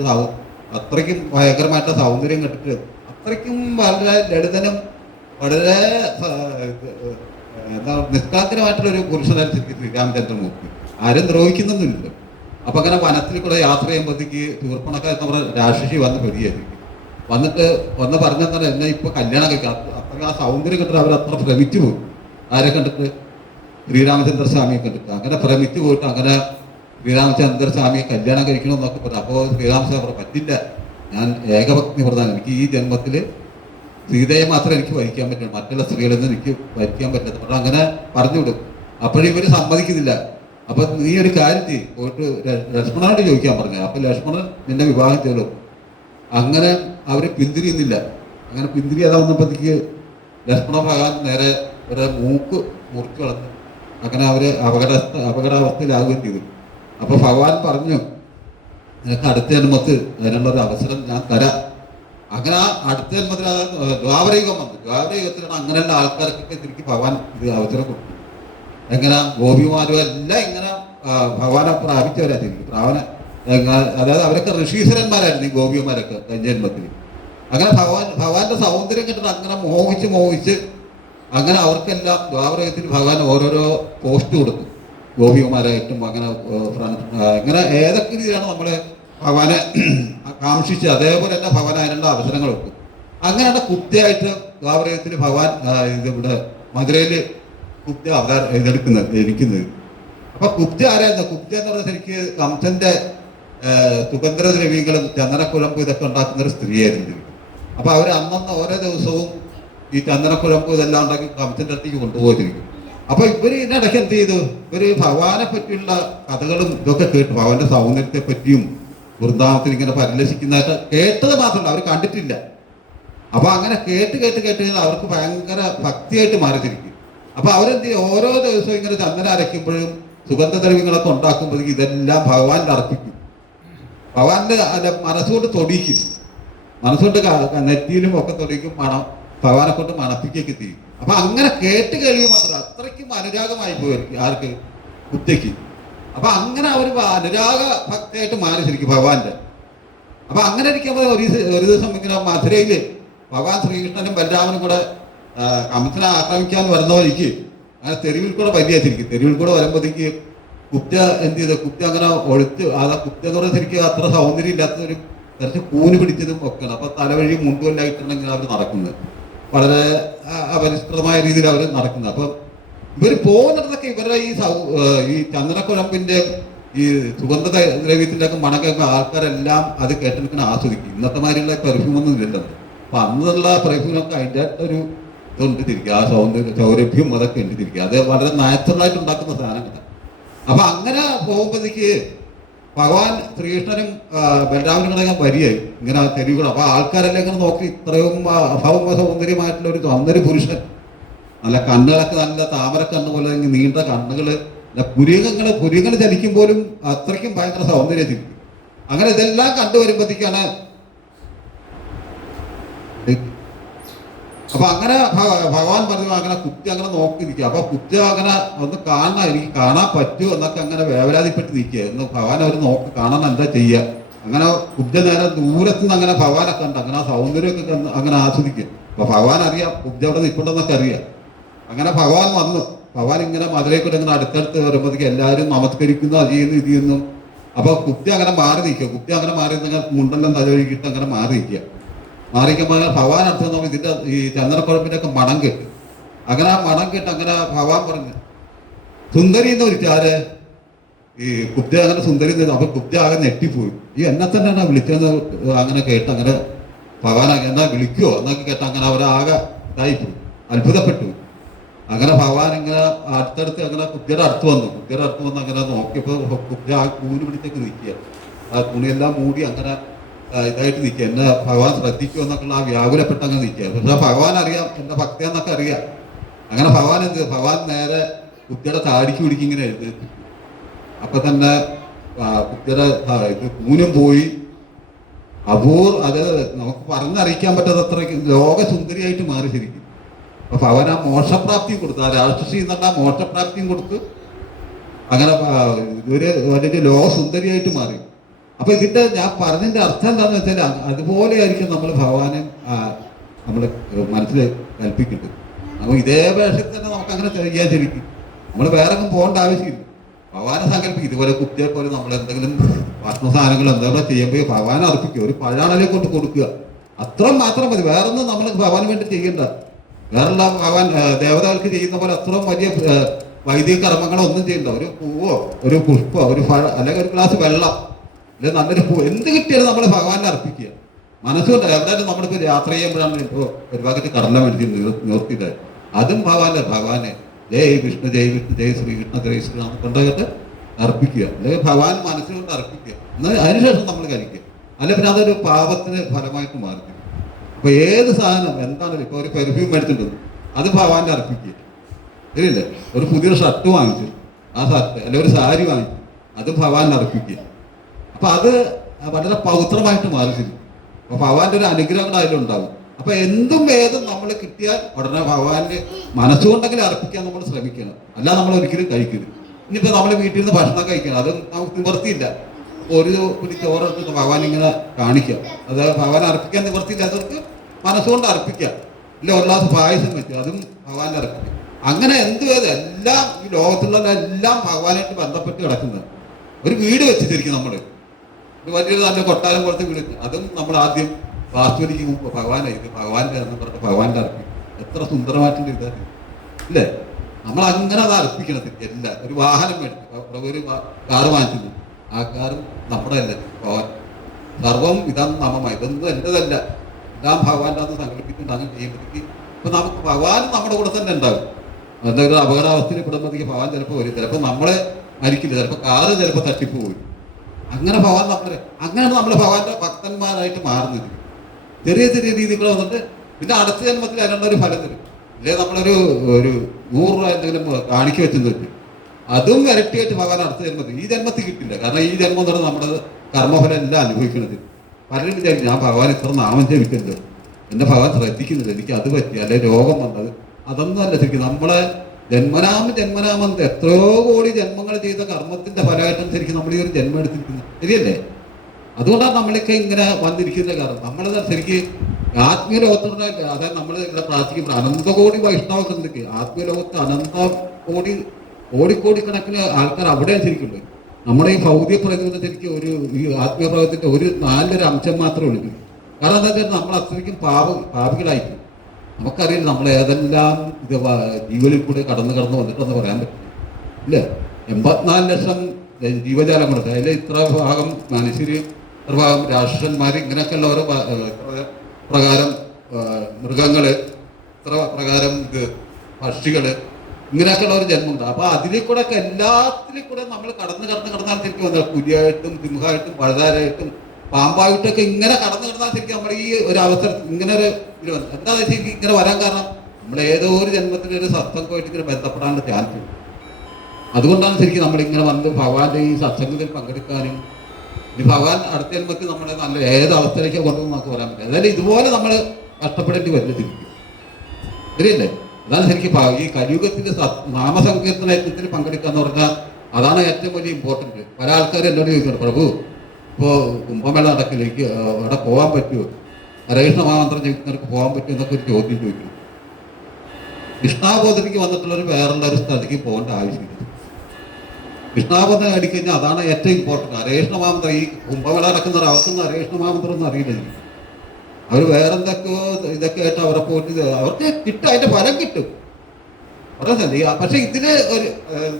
അത്രയ്ക്കും ഭയങ്കരമായിട്ടുള്ള സൗന്ദര്യം കണ്ടിട്ട് അത്രയ്ക്കും വളരെ ലളിതനും വളരെ എന്താ നിഷ്കളങ്കരമായിട്ടുള്ള ഒരു പുരുഷനായിട്ട് ശ്രീരാമചന്ദ്രമൂർത്തി. ആരും ദ്രോഹിക്കുന്നൊന്നുമില്ല. അപ്പൊ അങ്ങനെ വനത്തിൽ കൂടെ യാത്ര ചെയ്യുമ്പോഴത്തേക്ക് ചൂർപ്പണക്ക നമ്മുടെ രാക്ഷസി വന്ന് പെടിയായിരിക്കും. വന്ന് പറഞ്ഞാൽ എന്നെ ഇപ്പൊ കല്യാണം കഴിക്കാം. അത്ര ആ സൗന്ദര്യം കണ്ടിട്ട് അവരത്ര ഭ്രമിച്ചു പോകും. ആരെ കണ്ടിട്ട്? ശ്രീരാമചന്ദ്രസ്വാമിയെ കണ്ടിട്ട്. അങ്ങനെ ഭ്രമിച്ചു പോയിട്ട് അങ്ങനെ ശ്രീരാമചന്ദ്രസ്വാമിയെ കല്യാണം കഴിക്കണമെന്നൊക്കെ പറഞ്ഞു. അപ്പോൾ ശ്രീരാമചന്ദ്ര പറ്റില്ല, ഞാൻ ഏകഭക്തി പ്രധാനം, എനിക്ക് ഈ ജന്മത്തിൽ സീതയെ മാത്രമേ എനിക്ക് വഹിക്കാൻ പറ്റുള്ളൂ, മറ്റുള്ള സ്ത്രീകളിൽ നിന്ന് എനിക്ക് വഹിക്കാൻ പറ്റില്ല. അപ്പോൾ അങ്ങനെ പറഞ്ഞു വിടും. അപ്പോഴും ഇവർ സമ്മതിക്കുന്നില്ല. അപ്പൊ നീ ഒരു കാര്യം ചെയ്യും, പോയിട്ട് ലക്ഷ്മണനോട് ചോദിക്കാൻ പറഞ്ഞു. അപ്പൊ ലക്ഷ്മണൻ നിന്നെ വിവാഹം ചെയ്തു. അങ്ങനെ അവര് പിന്തിരിയുന്നില്ല. അങ്ങനെ പിന്തിരിയാതെ വന്നപ്പോഴത്തേക്ക് ലക്ഷ്മണ ഭഗവാൻ നേരെ ഒരു മൂക്ക് മുറിച്ചു കളഞ്ഞു. അങ്ങനെ അവര് അപകടാവസ്ഥയിലാവുകയും ചെയ്തു. അപ്പൊ ഭഗവാൻ പറഞ്ഞു, നിനക്ക് അടുത്ത ജന്മത്തിൽ അതിനുള്ളൊരു അവസരം ഞാൻ തരാം. അങ്ങനെ ആ അടുത്ത ജന്മത്തിൽ ദ്വാപരയുഗം വന്നു. ദ്വാപരയുഗത്തിലാണ് അങ്ങനെയുള്ള ആൾക്കാർക്കൊക്കെ ശരിക്കും ഭഗവാൻ ഇത് അവസരം കൊടുത്തു. എങ്ങനെ ഗോപിമാരും എല്ലാം ഇങ്ങനെ ഭഗവാനെ പ്രാപിച്ചവരായിരിക്കും. അതായത് അവരൊക്കെ ഋഷീശ്വരന്മാരായിരുന്നു ഈ ഗോപിമാരൊക്കെ കഴിഞ്ഞ ജന്മത്തിൽ. അങ്ങനെ ഭഗവാന്റെ സൗന്ദര്യം കണ്ടിട്ട് അങ്ങനെ മോഹിച്ച് അങ്ങനെ അവർക്കെല്ലാം ദ്വാപരയുഗത്തിൽ ഭഗവാൻ ഓരോരോ പോസ്റ്റ് കൊടുത്തു. ഗോപികുമാരായിട്ടും അങ്ങനെ ഏതൊക്കെ രീതിയിലാണ് നമ്മളെ ഭഗവാനെ കാംക്ഷിച്ച് അതേപോലെ തന്നെ ഭഗവാൻ അതിനുള്ള അവസരങ്ങൾ വെക്കും. അങ്ങനെയാണ് കുപ്തയായിട്ട് ദ്വാപരയുഗത്തിൽ ഭഗവാൻ ഇവിടെ മധുരയിൽ കുപ്ത ഇരിക്കുന്നത്. അപ്പൊ കുപ്ത ആരായിരുന്നു? കുപ്ത എന്ന് പറഞ്ഞാൽ ശരിക്ക് കംസന്റെ സുഗന്ധദ്രവ്യങ്ങളും ചന്ദനക്കുഴമ്പും ഇതൊക്കെ ഉണ്ടാക്കുന്ന ഒരു സ്ത്രീയായിരുന്നു. അപ്പൊ അവർ അന്നന്ന് ഓരോ ദിവസവും ഈ ചന്ദനക്കുഴമ്പ് ഇതെല്ലാം ഉണ്ടാക്കി കംസന്റെ അടുത്തേക്ക് കൊണ്ടുപോയിരിക്കും. അപ്പൊ ഇവര് ഇതിനിടയ്ക്ക് എന്ത് ചെയ്തു? ഇവര് ഭഗവാനെ പറ്റിയുള്ള കഥകളും ഇതൊക്കെ കേട്ടു. ഭഗവാന്റെ സൗന്ദര്യത്തെ പറ്റിയും വൃന്ദാവനത്തിൽ ഇങ്ങനെ പരിലസിക്കുന്നതായിട്ട് കേട്ടത് മാത്രമല്ല, അവർ കണ്ടിട്ടില്ല. അപ്പൊ അങ്ങനെ കേട്ട് അവർക്ക് ഭയങ്കര ഭക്തിയായിട്ട് മാറിത്തിരിക്കും. അപ്പൊ അവരെന്ത് ചെയ്യും? ഓരോ ദിവസവും ഇങ്ങനെ ചന്ദനം അരയ്ക്കുമ്പോഴും സുഗന്ധദ്രവ്യങ്ങളൊക്കെ ഉണ്ടാക്കുമ്പോഴേക്കും ഇതെല്ലാം ഭഗവാനിൽ അർപ്പിക്കും. ഭഗവാന്റെ മനസ്സുകൊണ്ട് തൊടിയിക്കും. മനസ്സുകൊണ്ട് നെറ്റിയിലും ഒക്കെ തൊടിക്കും. ഭഗവാനെ കൊണ്ട് മണപ്പിക്കുകയൊക്കെ ചെയ്യും. അപ്പൊ അങ്ങനെ കേട്ട് കഴിയുമ്പോൾ മാത്രമല്ല, അത്രയ്ക്കും അനുരാഗമായി പോയിരിക്കും ആർക്ക്? കുപ്തയ്ക്ക്. അപ്പൊ അങ്ങനെ അവർ അനുരാഗ ഭക്തയായിട്ട് മാറി ശരിക്കും ഭഗവാന്റെ. അപ്പൊ അങ്ങനെ ഇരിക്കുമ്പോൾ ഒരു ദിവസം ഇങ്ങനെ മധുരയില് ഭഗവാൻ ശ്രീകൃഷ്ണനും ബലരാമനും കൂടെ കംസനെ ആക്രമിക്കാൻ വരുന്ന വഴിക്ക് അങ്ങനെ തെരുവിൽ കൂടെ പരിചയിച്ചിരിക്കും. തെരുവിൽ കൂടെ വരുമ്പോഴത്തേക്ക് കുപ്ത എന്ത് ചെയ്തു? കുപ്ത അങ്ങനെ ഒളിച്ച് കുപ്ത എന്ന് പറഞ്ഞാൽ ശരിക്കും അത്ര സൗന്ദര്യം ഇല്ലാത്തൊരു കുറച്ച് കൂന് പിടിച്ചതും ഒക്കെയാണ്. അപ്പൊ തലവഴി മുണ്ടുമല്ലായിട്ടുണ്ടെങ്കിൽ അവർ നടക്കുന്നത് വളരെ അപരിഷ്കൃതമായ രീതിയിൽ അവർ നടക്കുന്നത്. അപ്പൊ ഇവർ പോകുന്നിടത്തൊക്കെ ഇവരുടെ ഈ ചന്ദനക്കുഴമ്പിന്റെ ഈ സുഗന്ധ ദ്രവ്യത്തിന്റെ ഒക്കെ മണക്കൊക്കെ ആൾക്കാരെല്ലാം അത് കേട്ടിരിക്കുന്ന ആസ്വദിക്കും. ഇന്നത്തെ മാതിരിയുള്ള പെർഫ്യൂമൊന്നും ഇല്ലല്ലോ. അപ്പൊ അന്നുള്ള പെർഫ്യൂമൊക്കെ അതിൻ്റെ ഒരു ഇതുണ്ട് തിരിക്കുക. ആ സൗരഭ്യം അതൊക്കെ ഉണ്ട് തിരിക്കുക. അത് വളരെ നാച്ചുറലായിട്ട് ഉണ്ടാക്കുന്ന സാധനങ്ങളാണ്. അപ്പൊ അങ്ങനെ പോകുമ്പോഴത്തേക്ക് ഭഗവാൻ ശ്രീകൃഷ്ണനും ബലരാമനും കൂടെ ഞാൻ വരികയായി ഇങ്ങനെ തെരുവുകൾ. അപ്പൊ ആൾക്കാരെല്ലാം ഇങ്ങനെ നോക്കി, ഇത്രയും അഭൗമ സൗന്ദര്യമായിട്ടുള്ള ഒരു സൗന്ദര്യ പുരുഷൻ, നല്ല കണ്ണുകളൊക്കെ നല്ല താമര കണ്ണ് പോലെ നീണ്ട കണ്ണുകള്, പുരികങ്ങൾ ചലിക്കും പോലും അത്രയ്ക്കും ഭയങ്കര സൗന്ദര്യം. അങ്ങനെ ഇതെല്ലാം കണ്ടുവരുമ്പോഴത്തേക്കാണ് അപ്പൊ അങ്ങനെ ഭഗവാൻ പറഞ്ഞു അങ്ങനെ കുട്ടി അങ്ങനെ നോക്കിയിരിക്കുക. അപ്പൊ കുട്ടി അങ്ങനെ ഒന്ന് കാണാൻ എനിക്ക് കാണാൻ പറ്റൂ എന്നൊക്കെ അങ്ങനെ വേവലാതിപ്പെട്ട് നിൽക്കുക. എന്ന് ഭഗവാൻ അവർ നോക്കി കാണാൻ എന്താ ചെയ്യുക. അങ്ങനെ കുബ്ജ നേരെ ദൂരത്തുനിന്ന് അങ്ങനെ ഭഗവാനെ കണ്ട് അങ്ങനെ ആ സൗന്ദര്യമൊക്കെ അങ്ങനെ ആസ്വദിക്കും. അപ്പൊ ഭഗവാൻ അറിയാം കുബ്ജ അവിടെ നിൽപ്പുണ്ടെന്നൊക്കെ അറിയാം. അങ്ങനെ ഭഗവാൻ വന്നു. ഭഗവാൻ ഇങ്ങനെ മധുരയിൽക്കൂടെ ഇങ്ങനെ അടുത്തടുത്ത് വരുമ്പോഴത്തേക്ക് എല്ലാവരും നമസ്കരിക്കുന്നു, അത് ചെയ്യുന്നു, ഇത് ചെയ്യുന്നു. അപ്പൊ കുബ്ജ അങ്ങനെ മാറി നിൽക്കുക. കുബ്ജ അങ്ങനെ മാറി നിങ്ങൾ മുണ്ടെല്ലാം തലവഴിക്കിട്ട് അങ്ങനെ മാറി നിൽക്കുക. മാറിക്കുമ്പോൾ ഭഗവാൻ അടുത്ത് നമ്മൾ ഇതിന്റെ ഈ ചന്ദനക്കുഴമ്പിന്റെ ഒക്കെ മണം കെട്ട് അങ്ങനെ ആ മണം കെട്ട് അങ്ങനെ ഭഗവാൻ പറഞ്ഞു സുന്ദരി എന്ന് വിളിച്ചു. ആര്? ഈ കുബ്ജ അങ്ങനെ സുന്ദരി എന്ന്. അപ്പൊ കുബ്ജ ആകെ ഞെട്ടിപ്പോയി. ഈ എന്നെ തന്നെയാണ് വിളിച്ചതെന്ന് അങ്ങനെ കേട്ട് അങ്ങനെ ഭഗവാൻ എന്നാ വിളിക്കുവോ എന്നൊക്കെ കേട്ട് അങ്ങനെ അവരാകെ ഇതായിപ്പോയി, അത്ഭുതപ്പെട്ടു. അങ്ങനെ ഭഗവാൻ ഇങ്ങനെ അടുത്തടുത്ത് അങ്ങനെ കുബ്ജയുടെ അടുത്ത് വന്നു. കുബ്ജയുടെ അടുത്ത് വന്ന് അങ്ങനെ നോക്കിയപ്പോൾ കുബ്ജ ആ കൂന് പിടിച്ചൊക്കെ നിൽക്കുക. ആ തുണിയെല്ലാം മൂടി അങ്ങനെ ഇതായിട്ട് നിൽക്കുക. എന്നെ ഭഗവാൻ ശ്രദ്ധിക്കുമോ എന്നൊക്കെയുള്ള ആ വ്യാകുലപ്പെട്ട് അങ്ങനെ നിൽക്കുക. പക്ഷെ ഭഗവാൻ അറിയാം എന്റെ ഭക്തിയെന്നൊക്കെ അറിയാം. അങ്ങനെ ഭഗവാൻ എന്ത്, ഭഗവാൻ നേരെ കുബ്ജയുടെ താടിക്ക് പിടിക്കും ഇങ്ങനെ എഴുന്നേറ്റ്. അപ്പൊ തന്നെ കുബ്ജയുടെ ഇത് കൂനും പോയി. അത് നമുക്ക് പറഞ്ഞറിയിക്കാൻ പറ്റാത്തത്ര ലോകസുന്ദരിയായിട്ട് മാറി ശരിക്കും. അപ്പൊ അവൻ ആ മോക്ഷപ്രാപ്തിയും കൊടുത്തു. ആ രാക്ഷസി എന്നുള്ള മോക്ഷപ്രാപ്തിയും കൊടുത്ത് അങ്ങനെ അതിന്റെ ലോകസുന്ദരിയായിട്ട് മാറി. അപ്പൊ ഇതിന്റെ ഞാൻ പറഞ്ഞതിന്റെ അർത്ഥം എന്താണെന്ന് വെച്ചാൽ അതുപോലെ ആയിരിക്കും നമ്മൾ ഭഗവാനെ നമ്മൾ മനസ്സിൽ കൽപ്പിക്കുന്നത്. അപ്പൊ ഇതേ വേഷത്തിൽ തന്നെ നമുക്ക് അങ്ങനെ ചെയ്യാൻ ശരിക്കും. നമ്മൾ വേറെ ഒന്നും പോകേണ്ട ആവശ്യമില്ല. ഭഗവാനെ സങ്കല്പിക്കും. ഇതുപോലെ കുട്ടിയെ പോലെ നമ്മൾ എന്തെങ്കിലും ഭക്ഷണ സാധനങ്ങൾ എന്തെങ്കിലും ചെയ്യുമ്പോൾ ഭഗവാനെ അർപ്പിക്കുക. ഒരു പഴാണലെ കൊണ്ട് കൊടുക്കുക. അത്ര മാത്രം മതി. വേറൊന്നും നമ്മൾ ഭഗവാന് വേണ്ടി ചെയ്യേണ്ട. വേറെയുള്ള ഭഗവാൻ ദേവതകൾക്ക് ചെയ്യുന്ന പോലെ അത്രയും വലിയ വൈദിക കർമ്മങ്ങളോ ഒന്നും ചെയ്യണ്ട. ഒരു പൂവോ ഒരു പുഷ്പോ ഒരു പഴം അല്ലെങ്കിൽ ഒരു ഗ്ലാസ് വെള്ളം അല്ലെങ്കിൽ നല്ലൊരു പൂ എന്ത് കിട്ടിയാലും നമ്മൾ ഭഗവാനെ അർപ്പിക്കുക. മനസ്സുകൊണ്ട് എവിടെയാലും നമ്മളിപ്പോൾ യാത്ര ചെയ്യുമ്പോഴാണ് ഇപ്പോൾ ഒരു ഭാഗത്ത് കടല മേടിച്ച് നിർത്തിയിട്ട് അതും ഭഗവാനെ ജയ് വിഷ്ണു ജയ് വിഷ്ണു ജയ് ശ്രീകൃഷ്ണ ജയ് ശ്രീകൃഷ്ണ കൊണ്ടുപോയിട്ട് അർപ്പിക്കുക. അല്ലെങ്കിൽ ഭഗവാൻ മനസ്സുകൊണ്ട് അർപ്പിക്കുക. എന്നാൽ അതിനുശേഷം നമ്മൾ കഴിക്കുക. അല്ലെങ്കിൽ പിന്നെ അതൊരു പാപത്തിന് ഫലമായിട്ട് മാറി. അപ്പൊ ഏത് സാധനം എന്താണെങ്കിലും ഇപ്പൊ ഒരു പെർഫ്യൂം മേടിച്ചിട്ടുണ്ട് അത് ഭഗവാന്റെ അർപ്പിക്കുക. ശരിയല്ലേ? ഒരു പുതിയൊരു ഷർട്ട് വാങ്ങിച്ചു ആ ഷർട്ട് അല്ലെങ്കിൽ ഒരു സാരി വാങ്ങിച്ചു അത് ഭഗവാന്റെ അർപ്പിക്കുക. അപ്പൊ അത് വളരെ പവിത്രമായിട്ട് മാറി. അപ്പൊ ഭഗവാന്റെ ഒരു അനുഗ്രഹങ്ങൾ അതിലുണ്ടാവും. അപ്പൊ എന്തും ഏതും നമ്മൾ കിട്ടിയാൽ ഉടനെ ഭഗവാന്റെ മനസ്സുകൊണ്ടെങ്കിലും അർപ്പിക്കാൻ നമ്മൾ ശ്രമിക്കണം. അല്ല നമ്മൾ ഒരിക്കലും കഴിക്കരുത്. ഇനിയിപ്പോ നമ്മൾ വീട്ടിൽ നിന്ന് ഭക്ഷണം കഴിക്കണം, അത് നമുക്ക് നിവർത്തിയില്ല. ഒരു പിടി ചോറെടുത്ത് ഭഗവാൻ ഇങ്ങനെ കാണിക്കാം. അത് ഭഗവാൻ അർപ്പിക്കാൻ നിവർത്തിയില്ല, അതവർക്ക് മനസ്സുകൊണ്ട് അർപ്പിക്കാം. ഇല്ല ഒരു ഗ്ലാസ് പായസം വെച്ചു അതും ഭഗവാൻ അർപ്പിക്കും. അങ്ങനെ എന്തുവേത് എല്ലാം ഈ ലോകത്തുള്ള എല്ലാം ഭഗവാനായിട്ട് ബന്ധപ്പെട്ട് കിടക്കുന്നത്. ഒരു വീട് വെച്ചിരിക്കും നമ്മൾ, ഒരു വലിയൊരു നല്ല കൊട്ടാരം പോലത്തെ വീട്, അതും നമ്മൾ ആദ്യം വാസ്തുവിലേക്ക് മുമ്പ് ഭഗവാനായി ഇത് ഭഗവാന്റെ എന്ന് പറഞ്ഞിട്ട് ഭഗവാന്റെ അർപ്പിക്കും. എത്ര സുന്ദരമായിട്ടുണ്ട് ഇത് ഇല്ലേ? നമ്മൾ അങ്ങനെ അത് അർപ്പിക്കണത്. എല്ലാം ഒരു വാഹനം മേടിച്ചു, ഒരു കാറ് വാങ്ങിച്ചു, ആ കാറും നമ്മുടെ അല്ല, ഭഗവാൻ സർവം ഇതാണ് നാമമായി, ഇതൊന്നും എൻ്റെതല്ല, എല്ലാം ഭഗവാന്റെ അന്ന് സങ്കല്പിക്കുന്നുണ്ട്. അങ്ങനെ ചെയ്യുമ്പോഴത്തേക്ക് ഇപ്പൊ നമുക്ക് ഭഗവാൻ നമ്മുടെ കൂടെ തന്നെ ഉണ്ടാകും. എന്തെങ്കിലും അപകടാവസ്ഥയിൽ പെടുമ്പോഴത്തേക്ക് ഭഗവാൻ ചിലപ്പോൾ വരും, ചിലപ്പോൾ നമ്മളെ മരിക്കില്ല, ചിലപ്പോൾ കാറ് ചിലപ്പോൾ തട്ടിപ്പ് പോയി. അങ്ങനെ ഭഗവാൻ അങ്ങനെയാണ് നമ്മൾ ഭഗവാന്റെ ഭക്തന്മാരായിട്ട് മാറുന്നത്. ചെറിയ ചെറിയ രീതികൾ വന്നിട്ട് പിന്നെ അടുത്ത ജന്മത്തിൽ അതിനുള്ളൊരു ഫലം തരും. ഇല്ലേ നമ്മളൊരു 100 രൂപ എന്തെങ്കിലും കാണിക്ക വെച്ച് നിർത്തി, അതും ഇരട്ടിയായിട്ട് ഭഗവാൻ അടുത്ത ജന്മത്തിൽ, ഈ ജന്മത്തിൽ കിട്ടില്ല. കാരണം ഈ ജന്മം എന്ന് പറഞ്ഞാൽ നമ്മുടെ കർമ്മഫലം എല്ലാം അനുഭവിക്കുന്നത്. പലരും വിചാരിക്കും ഞാൻ ഭഗവാൻ ഇത്ര നാമം ജപിക്കുന്നത്, എന്റെ ഭഗവാൻ ശ്രദ്ധിക്കുന്നില്ല, എനിക്ക് അത് പറ്റി, അല്ലെങ്കിൽ രോഗം വന്നത്, അതൊന്നും അല്ല. ശരിക്കും നമ്മളെ ജന്മനാമം എത്രയോ കോടി ജന്മങ്ങൾ ചെയ്ത കർമ്മത്തിന്റെ ഫലമായിട്ടും ശരിക്കും നമ്മൾ ഈ ഒരു ജന്മം എടുത്തിരിക്കുന്നത്. ശരിയല്ലേ? അതുകൊണ്ടാണ് നമ്മളൊക്കെ ഇങ്ങനെ വന്നിരിക്കുന്ന. കാരണം നമ്മളത് ശരിക്കും ആത്മീയ ലോകത്തുള്ള, അതായത് നമ്മൾ ഇവിടെ പ്രാർത്ഥിക്കുമ്പോൾ അനന്തകോടി വൈഷ്ണവൊക്കെ ഉണ്ട്. ആത്മീയ ലോകത്ത് കോടിക്കണക്കിന് ആൾക്കാർ അവിടെയാണ് ശരിക്കുള്ളത്. നമ്മുടെ ഈ ഭൗതിക പ്രകൃതി ശരിക്കും ഈ ആത്മീയ പ്രകൃതിന്റെ ഒരു 4 അംശം മാത്രമേ ഉള്ളൂ. കാരണം എന്താ വെച്ചാൽ നമ്മൾ അത്രയ്ക്കും പാപികളായിരിക്കും. നമുക്കറിയില്ല നമ്മൾ ഏതെല്ലാം ഇത് ജീവനിൽ കൂടെ കടന്ന് വന്നിട്ടെന്ന് പറയാൻ പറ്റില്ല. ഇല്ല, 84 ലക്ഷം ജീവജാലങ്ങളുണ്ട്. അതിൽ ഇത്ര ഭാഗം മനുഷ്യര്, ഇത്ര ഭാഗം രാക്ഷസന്മാർ, ഇങ്ങനെയൊക്കെയുള്ള ഓരോ പ്രകാരം മൃഗങ്ങള്, ഇത്ര പ്രകാരം ഇത് പക്ഷികള്, ഇങ്ങനെയൊക്കെയുള്ള ഒരു ജന്മമുണ്ട്. അപ്പൊ അതിലേക്കൂടെ ഒക്കെ എല്ലാത്തിലും കൂടെ നമ്മൾ കടന്നാൽ ശരിക്കും വന്നത് പുലിയായിട്ടും സിംഹമായിട്ടും പഴുതാരായിട്ടും പാമ്പായിട്ടൊക്കെ ഇങ്ങനെ കടന്നാൽ ശരിക്കും നമ്മൾ ഈ ഒരു അവസരത്തിൽ ഇങ്ങനെ ഒരു ഇത് വന്നു. എന്താണെന്ന് വെച്ചാൽ ഇങ്ങനെ വരാൻ കാരണം നമ്മൾ ഏതോ ഒരു ജന്മത്തിൻ്റെ ഒരു സത്സംഗമായിട്ട് ഇങ്ങനെ ബന്ധപ്പെടാനുള്ള ചാൻസ് ഉണ്ട്. അതുകൊണ്ടാണ് ശരിക്കും നമ്മളിങ്ങനെ വന്ന് ഭഗവാന്റെ ഈ സത്സംഗത്തിൽ പങ്കെടുക്കാനും ഇനി ഭഗവാൻ അടുത്ത ജന്മത്തിൽ നമ്മളെ നല്ല ഏത് അവസ്ഥയിലേക്ക് കൊണ്ടുവന്ന് നമുക്ക് വരാൻ പറ്റും. അതായത് ഇതുപോലെ നമ്മൾ കഷ്ടപ്പെടേണ്ടി വരുന്നത് ശരിക്കും. ശരിയല്ലേ? അതാണ് ശരിക്കും ഈ കലിയുഗത്തിന്റെ നാമസങ്കീർത്തന യജ്ഞത്തിൽ പങ്കെടുക്കുക എന്ന് പറഞ്ഞാൽ അതാണ് ഏറ്റവും വലിയ ഇമ്പോർട്ടൻറ്റ്. പല ആൾക്കാരും എന്നോട് ചോദിക്കുന്നു, പ്രഭു ഇപ്പോൾ കുംഭമേള നടക്കിലേക്ക് അവിടെ പോകാൻ പറ്റുമോ, ഹരകൃഷ്ണ മഹാമന്ത്രം ജപിക്കുന്നവർക്ക് പോകാൻ പറ്റുമോ എന്നൊക്കെ ഒരു ചോദ്യം ചോദിക്കുന്നു. കൃഷ്ണാബോധനയ്ക്ക് വന്നിട്ടുള്ളൊരു വേറുള്ള ഒരു സ്ഥലത്തേക്ക് പോകേണ്ട ആവശ്യമില്ല. കൃഷ്ണാബോധന അടിക്കഴിഞ്ഞാൽ അതാണ് ഏറ്റവും ഇമ്പോർട്ടൻറ്റ്. ഹരകൃഷ്ണ മഹാമന്ത്രം ഈ കുംഭമേള നടക്കുന്നവർ അവർക്കൊന്നും ഹരകൃഷ്ണ മഹാമന്ത്രം ഒന്നും അറിയില്ല. അവർ വേറെന്തൊക്കെയോ ഇതൊക്കെ ആയിട്ട് അവരെ പോയിട്ട് അവർക്ക് കിട്ടും, അതിന്റെ ഫലം കിട്ടും. പറഞ്ഞല്ലേ? പക്ഷെ ഇതില് ഒരു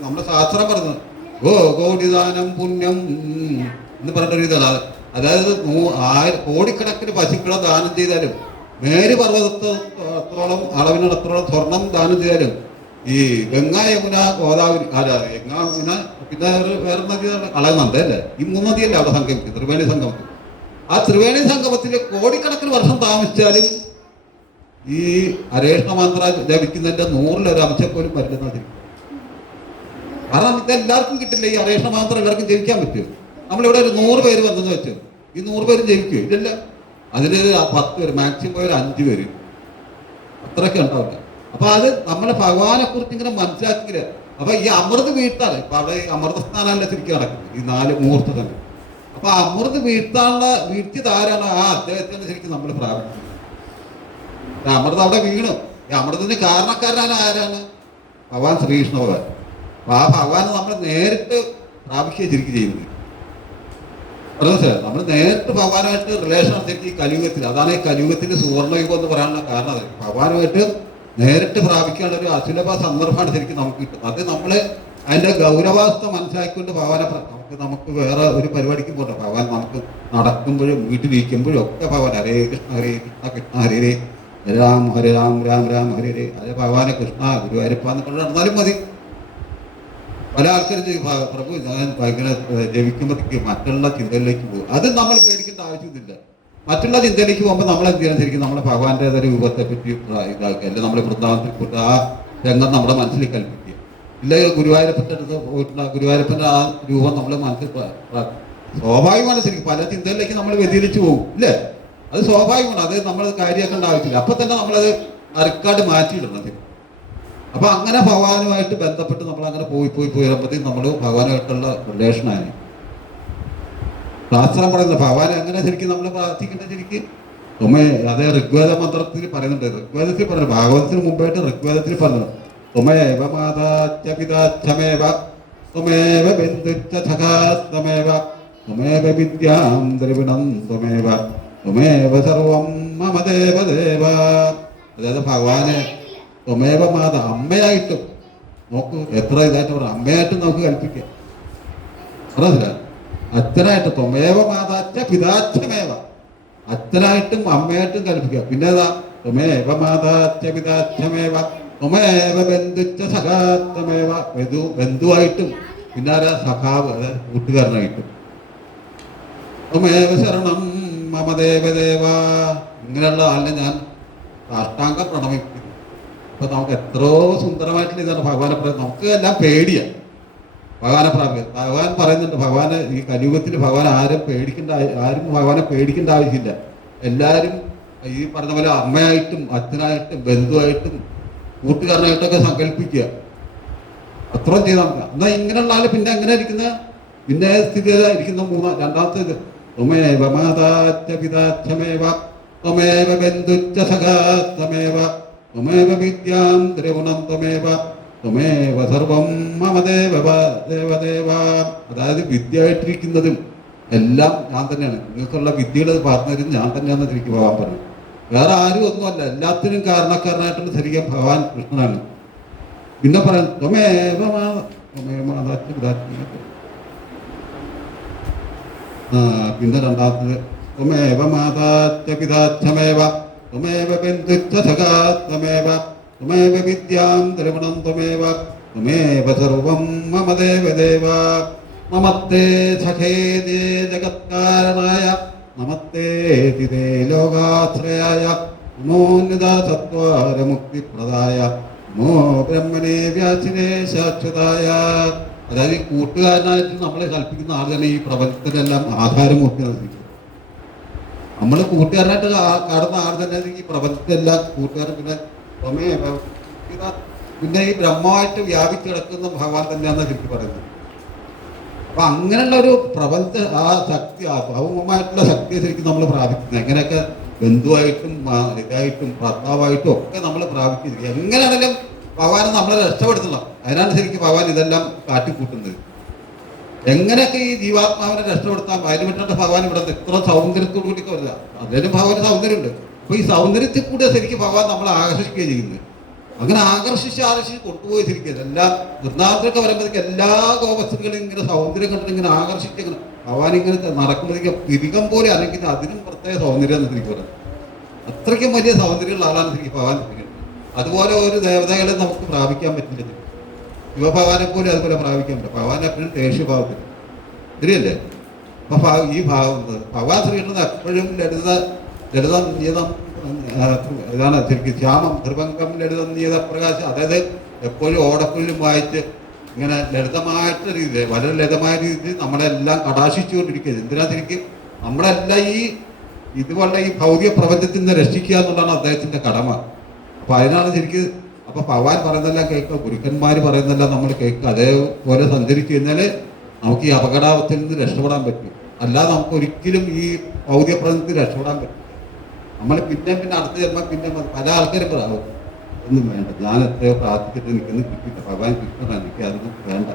നമ്മുടെ ശാസ്ത്രം പറഞ്ഞത് ഗോടിദാനം പുണ്യം എന്ന് പറഞ്ഞൊരു ഇതാണ്. അതായത് കോടിക്കണക്കിന് പശുക്കളെ ദാനം ചെയ്താലും, മേരു പർവ്വതത്തോളം അളവിനടത്തോളം സ്വർണം ദാനം ചെയ്താലും, ഈ ഗംഗ യമുന ഗോദാവരി ഗംഗാ യമുന പിന്നെ വേറെ നദി അളകുന്നുണ്ട് അല്ലേ, ഈ 3 നദിയല്ലേ അവിടെ സംഗമിക്കും, ത്രിവേണി സംഗമത്തിൽ. ആ ത്രിവേണി സംഗമത്തിൽ കോടിക്കണക്കിന് വർഷം താമസിച്ചാലും ഈ ഹരകൃഷ്ണ മന്ത്ര ജപിക്കുന്നതിന്റെ 100-ൽ1 അംശം പോലും വരുന്നത്. കാരണം ഇതെല്ലാവർക്കും കിട്ടില്ല. ഈ ഹരകൃഷ്ണ മന്ത്രം എല്ലാവർക്കും ജപിക്കാൻ പറ്റും. നമ്മളിവിടെ ഒരു 100 പേര് വന്നെന്ന് വെച്ചു, ഈ 100 പേരും ജപിക്കും ഇതല്ല. അതിന് 10 പേര്, മാക്സിമം പോയാൽ 5 പേര്, അത്രയൊക്കെ ഉണ്ടാവില്ല. അപ്പൊ അത് നമ്മളെ ഭഗവാനെ കുറിച്ച് ഇങ്ങനെ മനസ്സിലാക്കില്ല. അപ്പൊ ഈ അമൃത് വീഴ്ത്താണ് ഇപ്പൊ അവിടെ അമൃതസ്ഥാനമല്ല ശരിക്കും നടക്കുന്നത്, ഈ 4 മുഹൂർത്തം തന്നെ. അപ്പൊ അമൃത് വീഴ്ത്തിയത് ആരാണ്? ആ അദ്ദേഹത്തിന് ശരിക്കും നമ്മൾ പ്രാപിക്കുന്നത്. അമൃത് അവിടെ വീണു. ഈ അമൃതത്തിന് കാരണക്കാരനാണ് ആരാണ്? ഭഗവാൻ ശ്രീകൃഷ്ണ ഭഗവാൻ. അപ്പൊ ആ ഭഗവാൻ നമ്മൾ നേരിട്ട് പ്രാപിക്കുക ശരിക്കും ചെയ്യുന്നത്. നമ്മൾ നേരിട്ട് ഭഗവാനായിട്ട് റിലേഷൻ ശരിക്കും ഈ കലിയുഗത്തിൽ, അതാണ് ഈ കലിയുഗത്തിന്റെ സുവർണ്ണയുഗം എന്ന് പറയാനുള്ള കാരണം. അത് ഭഗവാനുമായിട്ട് നേരിട്ട് പ്രാപിക്കാനുള്ള ഒരു അസുലഭ സന്ദർഭമാണ് ശരിക്കും നമുക്ക് കിട്ടുന്നത്. അത് നമ്മള് അതിന്റെ ഗൗരവാവസ്ഥ മനസ്സിലാക്കിക്കൊണ്ട് ഭഗവാനെ നമുക്ക് വേറെ ഒരു പരിപാടിക്ക് പോകണ്ട. ഭഗവാൻ നമുക്ക് നടക്കുമ്പോഴും വീട്ടിലിരിക്കുമ്പോഴും ഒക്കെ ഭഗവാൻ ഹരേ കൃഷ്ണ ഹരേ കൃഷ്ണ കൃഷ്ണ ഹരേ ഹരേ രാം ഹരേ രാം രാം രാം ഹരേ ഹരേ, അതേ ഭഗവാനെ കൃഷ്ണ ഗുരുവായൂരപ്പ എന്ന് കൊണ്ട് നടന്നാലും മതി. പല ആൾക്കാരും പ്രഭു ഞാൻ ഭയങ്കര ജപിക്കുമ്പോഴത്തേക്ക് മറ്റുള്ള ചിന്തയിലേക്ക് പോകും. അത് നമ്മൾ പേടിക്കേണ്ട ആവശ്യമൊന്നുമില്ല. മറ്റുള്ള ചിന്തയിലേക്ക് പോകുമ്പോൾ നമ്മൾ എന്ത് ചെയ്യണം? ശരിക്കും നമ്മളെ ഭഗവാന്റെ രൂപത്തെ പറ്റി ഇതാക്കുക, അല്ലെങ്കിൽ നമ്മളെ വൃന്ദാവനത്തിൽ പോയിട്ട് ആ രംഗം നമ്മുടെ മനസ്സിൽ കൽപ്പിക്കുക. ഇല്ല ഗുരുവായൂരപ്പൻ്റെ അടുത്ത് പോയിട്ടുള്ള ഗുരുവായൂരപ്പൻ്റെ ആ രൂപം നമ്മളെ മനസ്സിൽ സ്വാഭാവികമാണ്. ശരിക്കും പല ചിന്തയിലേക്ക് നമ്മൾ വ്യതിരിച്ചു പോകും ഇല്ലേ? അത് സ്വാഭാവികമാണ്. അത് നമ്മൾ കാര്യമാക്കേണ്ട ആവശ്യമില്ല. അപ്പൊ തന്നെ നമ്മളത് അരക്കാട് മാറ്റിയിടണം. അപ്പൊ അങ്ങനെ ഭഗവാനുമായിട്ട് ബന്ധപ്പെട്ട് നമ്മൾ അങ്ങനെ പോയി വരുമ്പോഴത്തേക്കും നമ്മൾ ഭഗവാനുമായിട്ടുള്ള റിലേഷനായി ശാസ്ത്രം പറയുന്നത്. ഭഗവാൻ എങ്ങനെ ശരിക്കും നമ്മൾ പ്രാർത്ഥിക്കേണ്ടത് ശരിക്കും അതേ ഋഗ്വേദ മന്ത്രത്തിൽ പറയുന്നുണ്ട്. ഋഗ്വേദത്തിൽ പറഞ്ഞു, ഭാഗവതത്തിന് മുമ്പായിട്ട് ഋഗ്വേദത്തിൽ പറഞ്ഞു, ത്വമേവ മാതാച്ച പിതാച്ഛമേവ ത്വമേവ ബന്ധുച്ച സഖാസ്തമേവ ത്വമേവ വിദ്യാം ദ്രവിണം ത്വമേവ ത്വമേവ സർവം മമ ദേവദേവ. അതായത് ഭഗവാനെ ത്വമേവ മാത, അമ്മയായിട്ടും നോക്കൂ എത്ര ഇതായിട്ട് പറയാം, അമ്മയായിട്ടും നമുക്ക് കൽപ്പിക്കാം. അറിയില്ല, അച്ഛനായിട്ട് ത്വമേവ മാതാച്ച പിതാച്ഛമേവ, അച്ഛനായിട്ടും അമ്മയായിട്ടും കൽപ്പിക്കുക. പിന്നെ ഏതാ? ത്വമേവ മാതാച്ച പിതാച്ഛമേവ ത്വമേവ ബന്ധുച്ച സഖാത്മേവ, ബന്ധുവായിട്ടും പിന്നെ ആരാ? സഖാവ്, അതായത് കൂട്ടുകാരനായിട്ടും. ത്വമേവ ശരണം മമ ദേവദേവ. ഇങ്ങനെയുള്ള ആളിനെ ഞാൻ സാഷ്ടാംഗം പ്രണമിക്കുന്നു. അപ്പൊ നമുക്ക് എത്രയോ സുന്ദരമായിട്ടുള്ള ഇതാണ് ഭഗവാനെ പറയുന്നത്. നമുക്ക് എല്ലാം പേടിയാണ് ഭഗവാനെ പ്രാപിക്കുക. ഭഗവാൻ പറയുന്നുണ്ട്, ഭഗവാനെ ഈ കലിയുഗത്തിൽ ഭഗവാൻ ആരും ഭഗവാനെ പേടിക്കേണ്ട ആവശ്യമില്ല. എല്ലാവരും ഈ പറഞ്ഞ പോലെ അമ്മയായിട്ടും അച്ഛനായിട്ടും ബന്ധുവായിട്ടും കൂട്ടുകാരനായിട്ടൊക്കെ സങ്കല്പിക്കുക. അത്രയും ചെയ്താൽ മതി. എന്നാൽ ഇങ്ങനെയുള്ള ആള് പിന്നെ എങ്ങനെ ഇരിക്കുന്ന, പിന്നെ സ്ഥിതിയിലിരിക്കുന്ന രണ്ടാമത്തേത് ത്വമേവ മാതാച്ച പിതാച്ഛമേവ ത്വമേവ ബന്ധുച്ച സഖാസ്തമേവ ത്വമേവ വിദ്യാം ദ്രവിണം ത്വമേവ ത്വമേവ സർവം മമ ദേവദേവ. അതായത് വിദ്യയായിട്ടിരിക്കുന്നതും എല്ലാം ഞാൻ തന്നെയാണ്. നിങ്ങൾക്കുള്ള വിദ്യകൾ പറഞ്ഞു തരുന്നത് ഞാൻ തന്നെയാണെന്ന് ശരിക്കും ഭഗവാൻ പറഞ്ഞു. വേറെ ആരും ഒന്നുമല്ല, എല്ലാത്തിനും കാരണക്കാരനായിട്ടുള്ള ശരിക്കും ഭഗവാൻ കൃഷ്ണനാണ്. പിന്നെ പറയാൻ ത്വമേവ മാതാച്ച പിതാച്ഛമേവ. പിന്നെ രണ്ടാമത്തത് ത്വമേവ മാതാച്ച പിതാച്ഛമേവ ത്വമേവ ബന്ധുച്ച സഖാത്മേവ ത്വമേവ വിദ്യാം ദ്രവിണം ത്വമേവ ത്വമേവ സർവം മമ ദേവദേവ. നമസ്തേ സഖേ ദേ ജഗത്കാരണായ നമസ്തേ തിരേ ലോകാശ്രയായ നമോന്നത സത്വാര മുക്തിപ്രദായ നമോ ബ്രഹ്മണേ വ്യാസിനേ ശാശ്വതായ. അതായത് ഈ കൂട്ടുകാരനായിട്ട് നമ്മളെ കൽപ്പിക്കുന്ന ആൾ തന്നെ ഈ പ്രപഞ്ചത്തിലെല്ലാം ആധാരമൂർത്തി നൽകിയിരിക്കും. നമ്മൾ കൂട്ടുകാരനായിട്ട് കാണുന്ന ആൾ തന്നെ ഈ പ്രപഞ്ചത്തിലെല്ലാം കൂട്ടുകാരൻ. പിന്നെ ത്വമേവ ഇതാ പിന്നെ ഈ ബ്രഹ്മമായിട്ട് വ്യാപിച്ചു കിടക്കുന്ന ഭഗവാൻ തന്നെയാണെന്ന് ശരിക്കും പറയുന്നത്. അപ്പൊ അങ്ങനെയുള്ള ഒരു പ്രപഞ്ച ആ ശക്തി, ആ ഭൗമമായിട്ടുള്ള ശക്തിയെ ശരിക്കും നമ്മൾ പ്രാപിക്കുന്നത് എങ്ങനെയൊക്കെ ബന്ധുവായിട്ടും ഇതായിട്ടും ഭർത്താവായിട്ടും ഒക്കെ നമ്മൾ പ്രാപിച്ചിരിക്കുക. എങ്ങനെയാണെങ്കിലും ഭഗവാനെ നമ്മളെ രക്ഷപ്പെടുത്തണം. അതിനാണ് ശരിക്കും ഭഗവാൻ ഇതെല്ലാം കാട്ടിക്കൂട്ടുന്നത്. എങ്ങനെയൊക്കെ ഈ ജീവാത്മാവിനെ രക്ഷപ്പെടുത്താം, അതിന് വിട്ടിട്ട് ഭഗവാൻ ഇവിടെ ഇത്ര സൗന്ദര്യത്തോടു കൂടി വരില്ല. അതിലും ഭഗവാന് സൗന്ദര്യമുണ്ട്. അപ്പൊ ഈ സൗന്ദര്യത്തിൽ കൂടെ ശരിക്കും ഭഗവാൻ നമ്മളെ ആകർഷിക്കുകയും ചെയ്യുന്നത്. അങ്ങനെ ആകർഷിച്ച് കൊണ്ടുപോയി ശരിക്കും എല്ലാം വൃന്ദാവനത്തിലൊക്കെ വരുമ്പോഴത്തേക്ക് എല്ലാ ഗോവസ്തുക്കളും ഇങ്ങനെ സൗന്ദര്യം കണ്ടിട്ട് ഇങ്ങനെ ആകർഷിച്ച് ഇങ്ങനെ ഭഗവാൻ ഇങ്ങനെ നടക്കുമ്പോഴത്തേക്ക് തിരികം പോലെ അല്ലെങ്കിൽ അതിനും പ്രത്യേക സൗന്ദര്യം എന്ന് എനിക്ക് പറയാം. അത്രയ്ക്കും വലിയ സൗന്ദര്യമുള്ള ആളാണ് ശരിക്കും ഭഗവാൻ. അതുപോലെ ഒരു ദേവതകളെ നമുക്ക് പ്രാപിക്കാൻ പറ്റില്ല. ശിവഭഗവാനെ പോലും അതുപോലെ പ്രാപിക്കാൻ പറ്റില്ല. ഭഗവാൻ എപ്പോഴും ദേഷ്യഭാവത്തിൽ ശരിയല്ലേ? അപ്പൊ ഈ ഭാവം ഭഗവാൻ ശ്രീകൃഷ്ണൻ എപ്പോഴും ലളിതം നിയതം ഇതാണ് ശരിക്കും ശ്യാമം ധ്രുവങ്കം ലളിതം നിയത പ്രകാശം. അതായത് എപ്പോഴും ഓടക്കുള്ളിലും വായിച്ച് ഇങ്ങനെ ലളിതമായിട്ട് രീതിയിൽ വളരെ ലളിതമായ രീതിയിൽ നമ്മളെല്ലാം കടാശിച്ചുകൊണ്ടിരിക്കുന്നത്. എന്തിനാ ശരിക്കും നമ്മളെല്ലാം ഈ ഇതുപോലെ ഈ ഭൗതിക പ്രപഞ്ചത്തിൽ നിന്ന് രക്ഷിക്കുക എന്നുള്ളതാണ് അദ്ദേഹത്തിന്റെ കടമ. അപ്പൊ അതിനാണ് ശരിക്കും അപ്പൊ ഭഗവാൻ പറയുന്നതെല്ലാം കേൾക്കുക, ഗുരുക്കന്മാർ പറയുന്നതെല്ലാം നമ്മൾ കേൾക്കുക. അതേപോലെ സഞ്ചരിച്ചു കഴിഞ്ഞാൽ നമുക്ക് ഈ അപകടാവസ്ഥയിൽ നിന്ന് രക്ഷപ്പെടാൻ പറ്റും. അല്ലാതെ നമുക്ക് ഒരിക്കലും ഈ ഭൗതിക പ്രപഞ്ചത്തിൽ രക്ഷപ്പെടാൻ പറ്റും. നമ്മൾ പിന്നെ അടുത്ത ജന്മം പിന്നെ പല ആൾക്കാരും പറയാവും ഒന്നും വേണ്ട, ഞാൻ എത്രയോ പ്രാർത്ഥിച്ചിട്ട് എനിക്കൊന്നും കിട്ടിയില്ല, ഭഗവാൻ കിട്ടണം, എനിക്ക് അതൊന്നും വേണ്ട,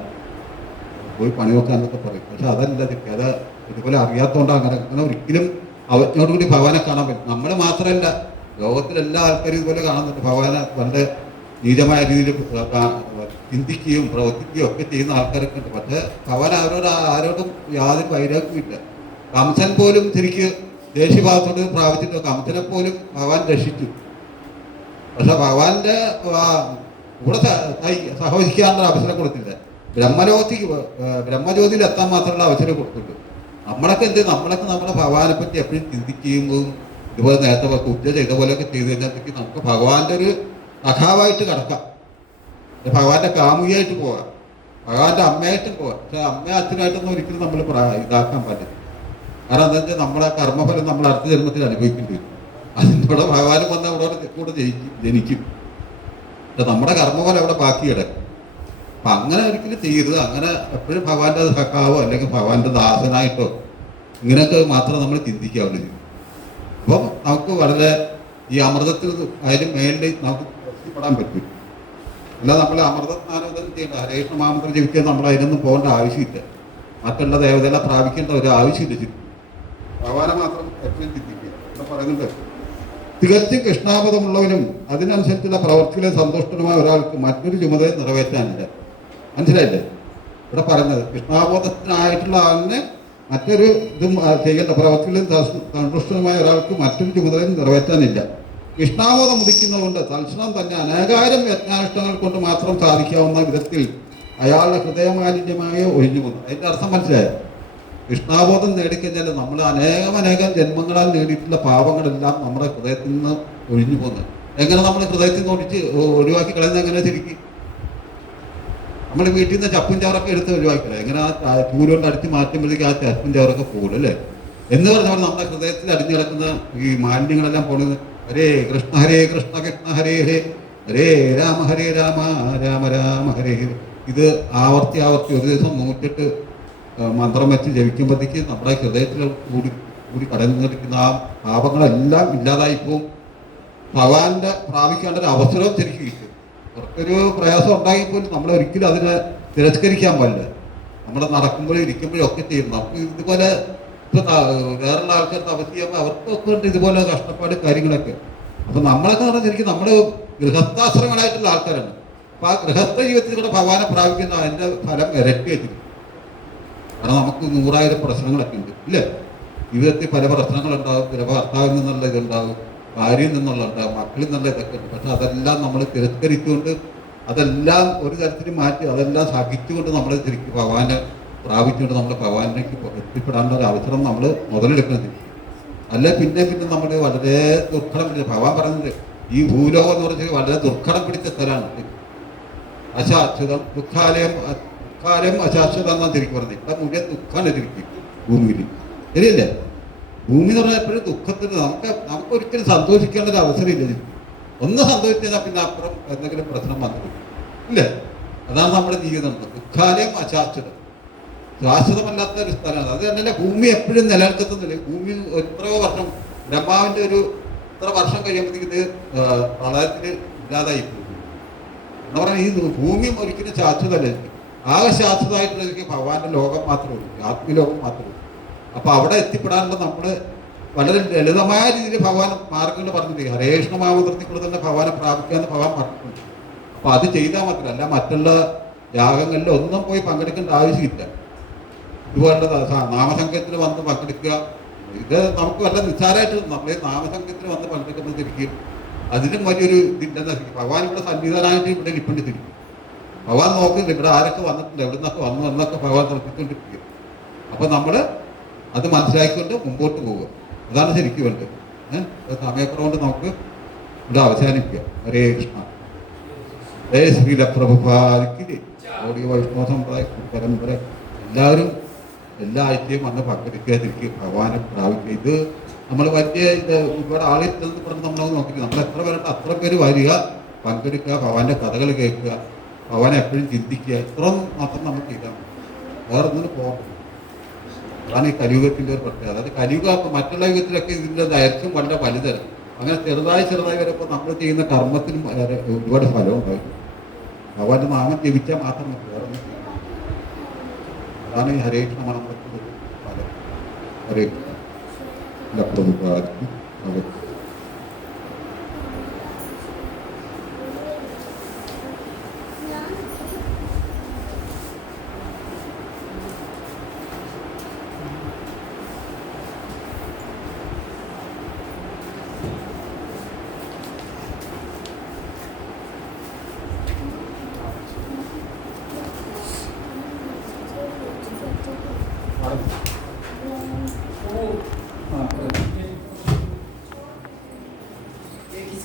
പോയി പണി നോക്കാന്നൊക്കെ പറയും. പക്ഷെ അതല്ല ശരിക്കും, അത് ഇതുപോലെ അറിയാത്തതുകൊണ്ട് അങ്ങനെ ഒരിക്കലും അവനോടുകൂടി ഭഗവാനെ കാണാൻ പറ്റും. നമ്മൾ മാത്രമല്ല, ലോകത്തിലെല്ലാ ആൾക്കാരും ഇതുപോലെ കാണുന്നുണ്ട്. ഭഗവാനെ വളരെ നീചമായ രീതിയിൽ ചിന്തിക്കുകയും പ്രവർത്തിക്കുകയും ഒക്കെ ചെയ്യുന്ന ആൾക്കാരൊക്കെ ഉണ്ട്. പക്ഷെ ഭഗവാൻ ആരോടും യാതൊരു വൈരാഗ്യവും ഇല്ല. കംസൻ പോലും ശരിക്ക് ദേഷ്യഭാവത്തോട് പ്രാപിച്ചിട്ട് കംസനെ പോലും ഭഗവാൻ രക്ഷിച്ചു. പക്ഷെ ഭഗവാന്റെ കൂടെ സഹവസിക്കാനുള്ള അവസരം കൊടുത്തില്ല. ബ്രഹ്മജ്യോതിയിൽ എത്താൻ മാത്രമുള്ള അവസരം കൊടുത്തിട്ടുണ്ട്. നമ്മളൊക്കെ നമ്മളൊക്കെ നമ്മുടെ ഭഗവാനെ പറ്റി എപ്പോഴും ചിന്തിക്കുമ്പോൾ ഇതുപോലെ നേരത്തെ പൂജ ചെയ്ത പോലെയൊക്കെ ചെയ്ത് കഴിഞ്ഞാൽ നമുക്ക് ഭഗവാന്റെ ഒരു സഖാവായിട്ട് കിടക്കാം, ഭഗവാന്റെ കാമുകിയായിട്ട് പോകാം, ഭഗവാന്റെ അമ്മയായിട്ടും പോകാം. പക്ഷെ അമ്മയും അച്ഛനായിട്ടൊന്നും ഒരിക്കലും നമ്മൾ ഇതാക്കാൻ പറ്റില്ല. കാരണം എന്താ വെച്ചാൽ നമ്മളെ കർമ്മഫലം നമ്മൾ അടുത്ത ജന്മത്തിൽ അനുഭവിക്കേണ്ടി വരും. അതിൻ്റെ കൂടെ ഭഗവാനും വന്ന് അവിടെ കൂടെ ജനിക്കും. പക്ഷെ നമ്മുടെ കർമ്മഫലം അവിടെ ബാക്കി കിടക്കും. അപ്പൊ അങ്ങനെ ഒരിക്കലും ചെയ്യരുത്. അങ്ങനെ എപ്പോഴും ഭഗവാന്റെ സഖാവോ അല്ലെങ്കിൽ ഭഗവാന്റെ ദാസനായിട്ടോ ഇങ്ങനെയൊക്കെ മാത്രം നമ്മൾ ചിന്തിക്കാവുള്ളൂ. അപ്പം നമുക്ക് വളരെ ഈ അമൃതത്തിൽ അതിലും മേലിൽ നമുക്ക് എത്തിപ്പെടാൻ പറ്റും. അല്ലാതെ നമ്മൾ അമൃതസ്നാനം ചെയ്യേണ്ട, ഹരേകൃഷ്ണ മാമന്ത്രം ജപിക്കാൻ നമ്മൾ അതിനൊന്നും പോകേണ്ട ആവശ്യമില്ല. മറ്റുള്ള ദേവതകളെ പ്രാപിക്കേണ്ട ഒരു ആവശ്യമില്ല. ഭഗവാനെ മാത്രം എപ്പോഴും ചിന്തിക്കുക. ഇവിടെ പറയുന്നുണ്ട്, തികച്ചും കൃഷ്ണാപദമുള്ളവനും അതിനനുസരിച്ചുള്ള പ്രവർത്തികളെ സന്തുഷ്ടനുമായ ഒരാൾക്ക് മറ്റൊരു ചുമതല നിറവേറ്റാനില്ല. മനസ്സിലായില്ലേ? ഇവിടെ പറയുന്നത് കൃഷ്ണാബോധത്തിനായിട്ടുള്ള ആളിനെ മറ്റൊരു ഇതും ചെയ്യേണ്ട, പ്രവർത്തികളിൽ സന്തുഷ്ടനുമായ ഒരാൾക്ക് മറ്റൊരു ചുമതലയും നിറവേറ്റാനില്ല. കൃഷ്ണാബോധം ഉദിക്കുന്നതുകൊണ്ട് തൽക്ഷണം തന്നെ അനേകായിരം യജ്ഞാനുഷ്ഠാനങ്ങൾ കൊണ്ട് മാത്രം സാധിക്കാവുന്ന വിധത്തിൽ അയാളുടെ ഹൃദയമാലിന്യമായ ഒഴിഞ്ഞു പോകുന്നു. അതിൻ്റെ അർത്ഥം മനസ്സിലായോ? കൃഷ്ണാബോധം നേടിക്കഴിഞ്ഞാൽ നമ്മൾ അനേകം ജന്മങ്ങളാൽ നേടിയിട്ടുള്ള പാപങ്ങളെല്ലാം നമ്മുടെ ഹൃദയത്തിൽ നിന്ന് ഒഴിഞ്ഞു പോകുന്നത്. എങ്ങനെ നമ്മൾ ഹൃദയത്തിൽ നിന്ന് ഒഴിവാക്കി കളയുന്നത്? എങ്ങനെ ശരിക്കും നമ്മൾ വീട്ടിൽ നിന്ന് ചപ്പും ചവറൊക്കെ എടുത്ത് ഒഴിവാക്കില്ല. എങ്ങനെ ആ ചൂലുകൊണ്ട് അടിച്ച് മാറ്റുമ്പോഴേക്കും ആ ചപ്പും ചവറൊക്കെ പോകും അല്ലേ? എന്ന് പറഞ്ഞാൽ നമ്മുടെ ഹൃദയത്തിൽ അടിഞ്ഞു കിടക്കുന്ന ഈ മാലിന്യങ്ങളെല്ലാം പോകുന്നത് ഹരേ കൃഷ്ണ കൃഷ്ണ ഹരേ ഹരേ ഹരേ രാമ രാമ രാമ ഹരേ. ഇത് ആവർത്തി ഒരു ദിവസം 108 മന്ത്രം വെച്ച് ജപിക്കുമ്പോഴത്തേക്ക് നമ്മുടെ ഹൃദയത്തിൽ കൂടി കടന്നിരിക്കുന്ന ആ പാപങ്ങളെല്ലാം ഇല്ലാതായിപ്പോവും. ഭഗവാന്റെ പ്രാപിക്കേണ്ട ഒരു അവസരവും ശരിക്കും കിട്ടും. അവർക്കൊരു പ്രയാസം ഉണ്ടാകിപ്പോലും നമ്മളൊരിക്കലും അതിനെ തിരസ്കരിക്കാൻ പാടില്ല. നമ്മൾ നടക്കുമ്പോഴും ഇരിക്കുമ്പോഴും ഒക്കെ ചെയ്യും. നമുക്ക് ഇതുപോലെ വേറുള്ള ആൾക്കാർ തപസ് ചെയ്യുമ്പോൾ അവർക്കൊക്കെ ഉണ്ട് ഇതുപോലെ കഷ്ടപ്പാട് കാര്യങ്ങളൊക്കെ. അപ്പൊ നമ്മളൊക്കെ പറഞ്ഞാൽ ശരിക്കും നമ്മൾ ഗൃഹസ്ഥാശ്രമങ്ങളായിട്ടുള്ള ആൾക്കാരാണ്. അപ്പൊ ആ ഗൃഹസ്ഥ ജീവിതത്തിലൂടെ ഭഗവാനെ പ്രാപിക്കുന്ന അതിന്റെ ഫലം ഇരട്ടി വെച്ചിരിക്കും. കാരണം നമുക്ക് 100,000 പ്രശ്നങ്ങളൊക്കെ ഉണ്ട് ഇല്ലേ? ജീവിതത്തിൽ പല പ്രശ്നങ്ങളുണ്ടാകും. ചില ഭർത്താവിൽ നിന്നുള്ള ഇതുണ്ടാകും, ഭാര്യയിൽ നിന്നുള്ള ഉണ്ടാകും, മക്കളിൽ നിന്നുള്ള ഇതൊക്കെ ഉണ്ട്. പക്ഷെ അതെല്ലാം നമ്മൾ തിരസ്കരിച്ചുകൊണ്ട് അതെല്ലാം ഒരു തരത്തിൽ മാറ്റി അതെല്ലാം സഹിച്ചുകൊണ്ട് നമ്മൾ ശരിക്കും ഭഗവാനെ പ്രാപിച്ചുകൊണ്ട് നമ്മൾ ഭഗവാനിലേക്ക് എത്തിപ്പെടാനുള്ള ഒരു അവസരം നമ്മൾ മുതലെടുക്കുന്നത്. അല്ല പിന്നെ നമ്മൾ വളരെ ദുർഘടം പിടിച്ച ഭഗവാൻ പറയുന്നത് ഈ ഭൂലോകം എന്ന് പറഞ്ഞാൽ വളരെ ദുർഘടം പിടിച്ച സ്ഥലമാണ്. അശാശ്വതം ദുഃഖാലയം അശാശ്വതം എന്നാണ് തിരികെ പറഞ്ഞത്. ഇവിടെ മുഴുവൻ ദുഃഖമാണ് തിരിക്കും ഭൂമിയിൽ. ശരിയല്ലേ? ഭൂമി എന്ന് പറഞ്ഞാൽ എപ്പോഴും ദുഃഖത്തിന് നമുക്ക് ഒരിക്കലും സന്തോഷിക്കേണ്ട ഒരു അവസരമില്ല. ഒന്ന് സന്തോഷിച്ചാൽ പിന്നെ അപ്പുറം എന്തെങ്കിലും പ്രശ്നം വന്നു ഇല്ലേ? അതാണ് നമ്മുടെ ജീവിതം. ദുഃഖാലയം അശാശ്വതം, ശാശ്വതമല്ലാത്ത ഒരു സ്ഥലമാണ്. അത് തന്നെയല്ല ഭൂമി എപ്പോഴും നിലനിൽക്കുന്നില്ല. ഭൂമി എത്രയോ വർഷം ബ്രഹ്മാവിൻ്റെ ഒരു ഇത്ര വർഷം കഴിയുമ്പോഴത്തേക്ക് ഇത് പ്രളയത്തിന് ഇല്ലാതായി പോകും എന്ന് പറഞ്ഞാൽ ഈ ഭൂമി ഒരിക്കലും ശാശ്വതമല്ല. ആകെ ശാശ്വതമായിട്ടുള്ള ഭഗവാന്റെ ലോകം മാത്രമേ ഉള്ളൂ, ആത്മീയലോകം മാത്രമേ ഉള്ളൂ. അപ്പോൾ അവിടെ എത്തിപ്പെടാനുള്ള നമ്മൾ വളരെ ലളിതമായ രീതിയിൽ ഭഗവാൻ മാർഗങ്ങൾ പറഞ്ഞിട്ടുണ്ട്. ഹരേ കൃഷ്ണ മഹാമന്ത്രത്തിൽ കൂടെ തന്നെ ഭഗവാനെ പ്രാപിക്കാമെന്ന് ഭഗവാൻ പറഞ്ഞിട്ടുണ്ട്. അപ്പോൾ അത് ചെയ്താൽ മാത്രമല്ല, അല്ല മറ്റുള്ള യാഗങ്ങളിൽ ഒന്നും പോയി പങ്കെടുക്കേണ്ട ആവശ്യമില്ല. ഇതുപോലുള്ള നാമസംഘത്തിൽ വന്ന് പങ്കെടുക്കുക, ഇത് നമുക്ക് വല്ല നിസ്സാരമായിട്ട് നമ്മൾ നാമസംഘത്തിൽ വന്ന് പങ്കെടുക്കുന്നത് തിരിക്കും അതിലും വലിയൊരു ഇതില്ലെന്ന്. ഭഗവാൻ ഇവിടെ സന്നിധാനമായിട്ട് ഇവിടെ ഇരിപ്പണ്ടിരിക്കും. ഭഗവാൻ നോക്കുന്നില്ല ഇവിടെ ആരൊക്കെ വന്നിട്ടുണ്ട്, എവിടെ നിന്നൊക്കെ വന്നു എന്നൊക്കെ ഭഗവാൻ ശ്രദ്ധിച്ചുകൊണ്ടിരിക്കുക. അപ്പോൾ നമ്മൾ അത് മനസ്സിലാക്കിക്കൊണ്ട് മുമ്പോട്ട് പോവുക, അതാണ് ശരിക്കും വേണ്ടത്. സമയക്കുറവുകൊണ്ട് നമുക്ക് ഇവിടെ അവസാനിക്കുക. ഹരേ കൃഷ്ണ. ജയ ശ്രീല പ്രഭുപാദിക്ക് ഓഡിയോ വൈഷ്ണവ സമ്പ്രദായ പരമ്പര എല്ലാവരും എല്ലാ ആഴ്ചയും വന്ന് പങ്കെടുക്കുക, തിരിക്കുക, ഭഗവാനെ പ്രാപിക്കുക. ഇത് നമ്മൾ വലിയ ഇത് ഇവിടെ ആളില്ലെന്ന് പറഞ്ഞ് നമ്മളത് നോക്കിയിട്ട് നമ്മൾ എത്ര പേരുണ്ട് അത്ര പേര് വരിക, പങ്കെടുക്കുക, ഭഗവാന്റെ കഥകൾ കേൾക്കുക, ഭഗവാനെ എപ്പോഴും ചിന്തിക്കുക. ഇത്രയും മാത്രം നമ്മൾ ചെയ്താൽ മതി, വേറെ ഒന്നിനും പോകാൻ പറ്റില്ല. അതാണ് ഈ കലിയുഗത്തിൻ്റെ ഒരു പ്രത്യേകത. അതായത് കലിയുഗ മറ്റുള്ള യുഗത്തിലൊക്കെ ഇതിൻ്റെ ദൈർഘ്യം വളരെ വലുതാണ്. അങ്ങനെ ചെറുതായി വരുമ്പോൾ നമ്മൾ ചെയ്യുന്ന കർമ്മത്തിനും വളരെ ഒരുപാട് ഫലം ഉണ്ടാകും. ഭഗവാന്റെ നാമം ജപിച്ചാൽ മാത്രം മതി, വേറെ ഒന്നും ചെയ്യണം. അതാണ് ഈ ഹരേ കൃഷ്ണ മന്ത്രത്തിൻ്റെ ഫലം. ഹരേ കൃഷ്ണ. Thank you.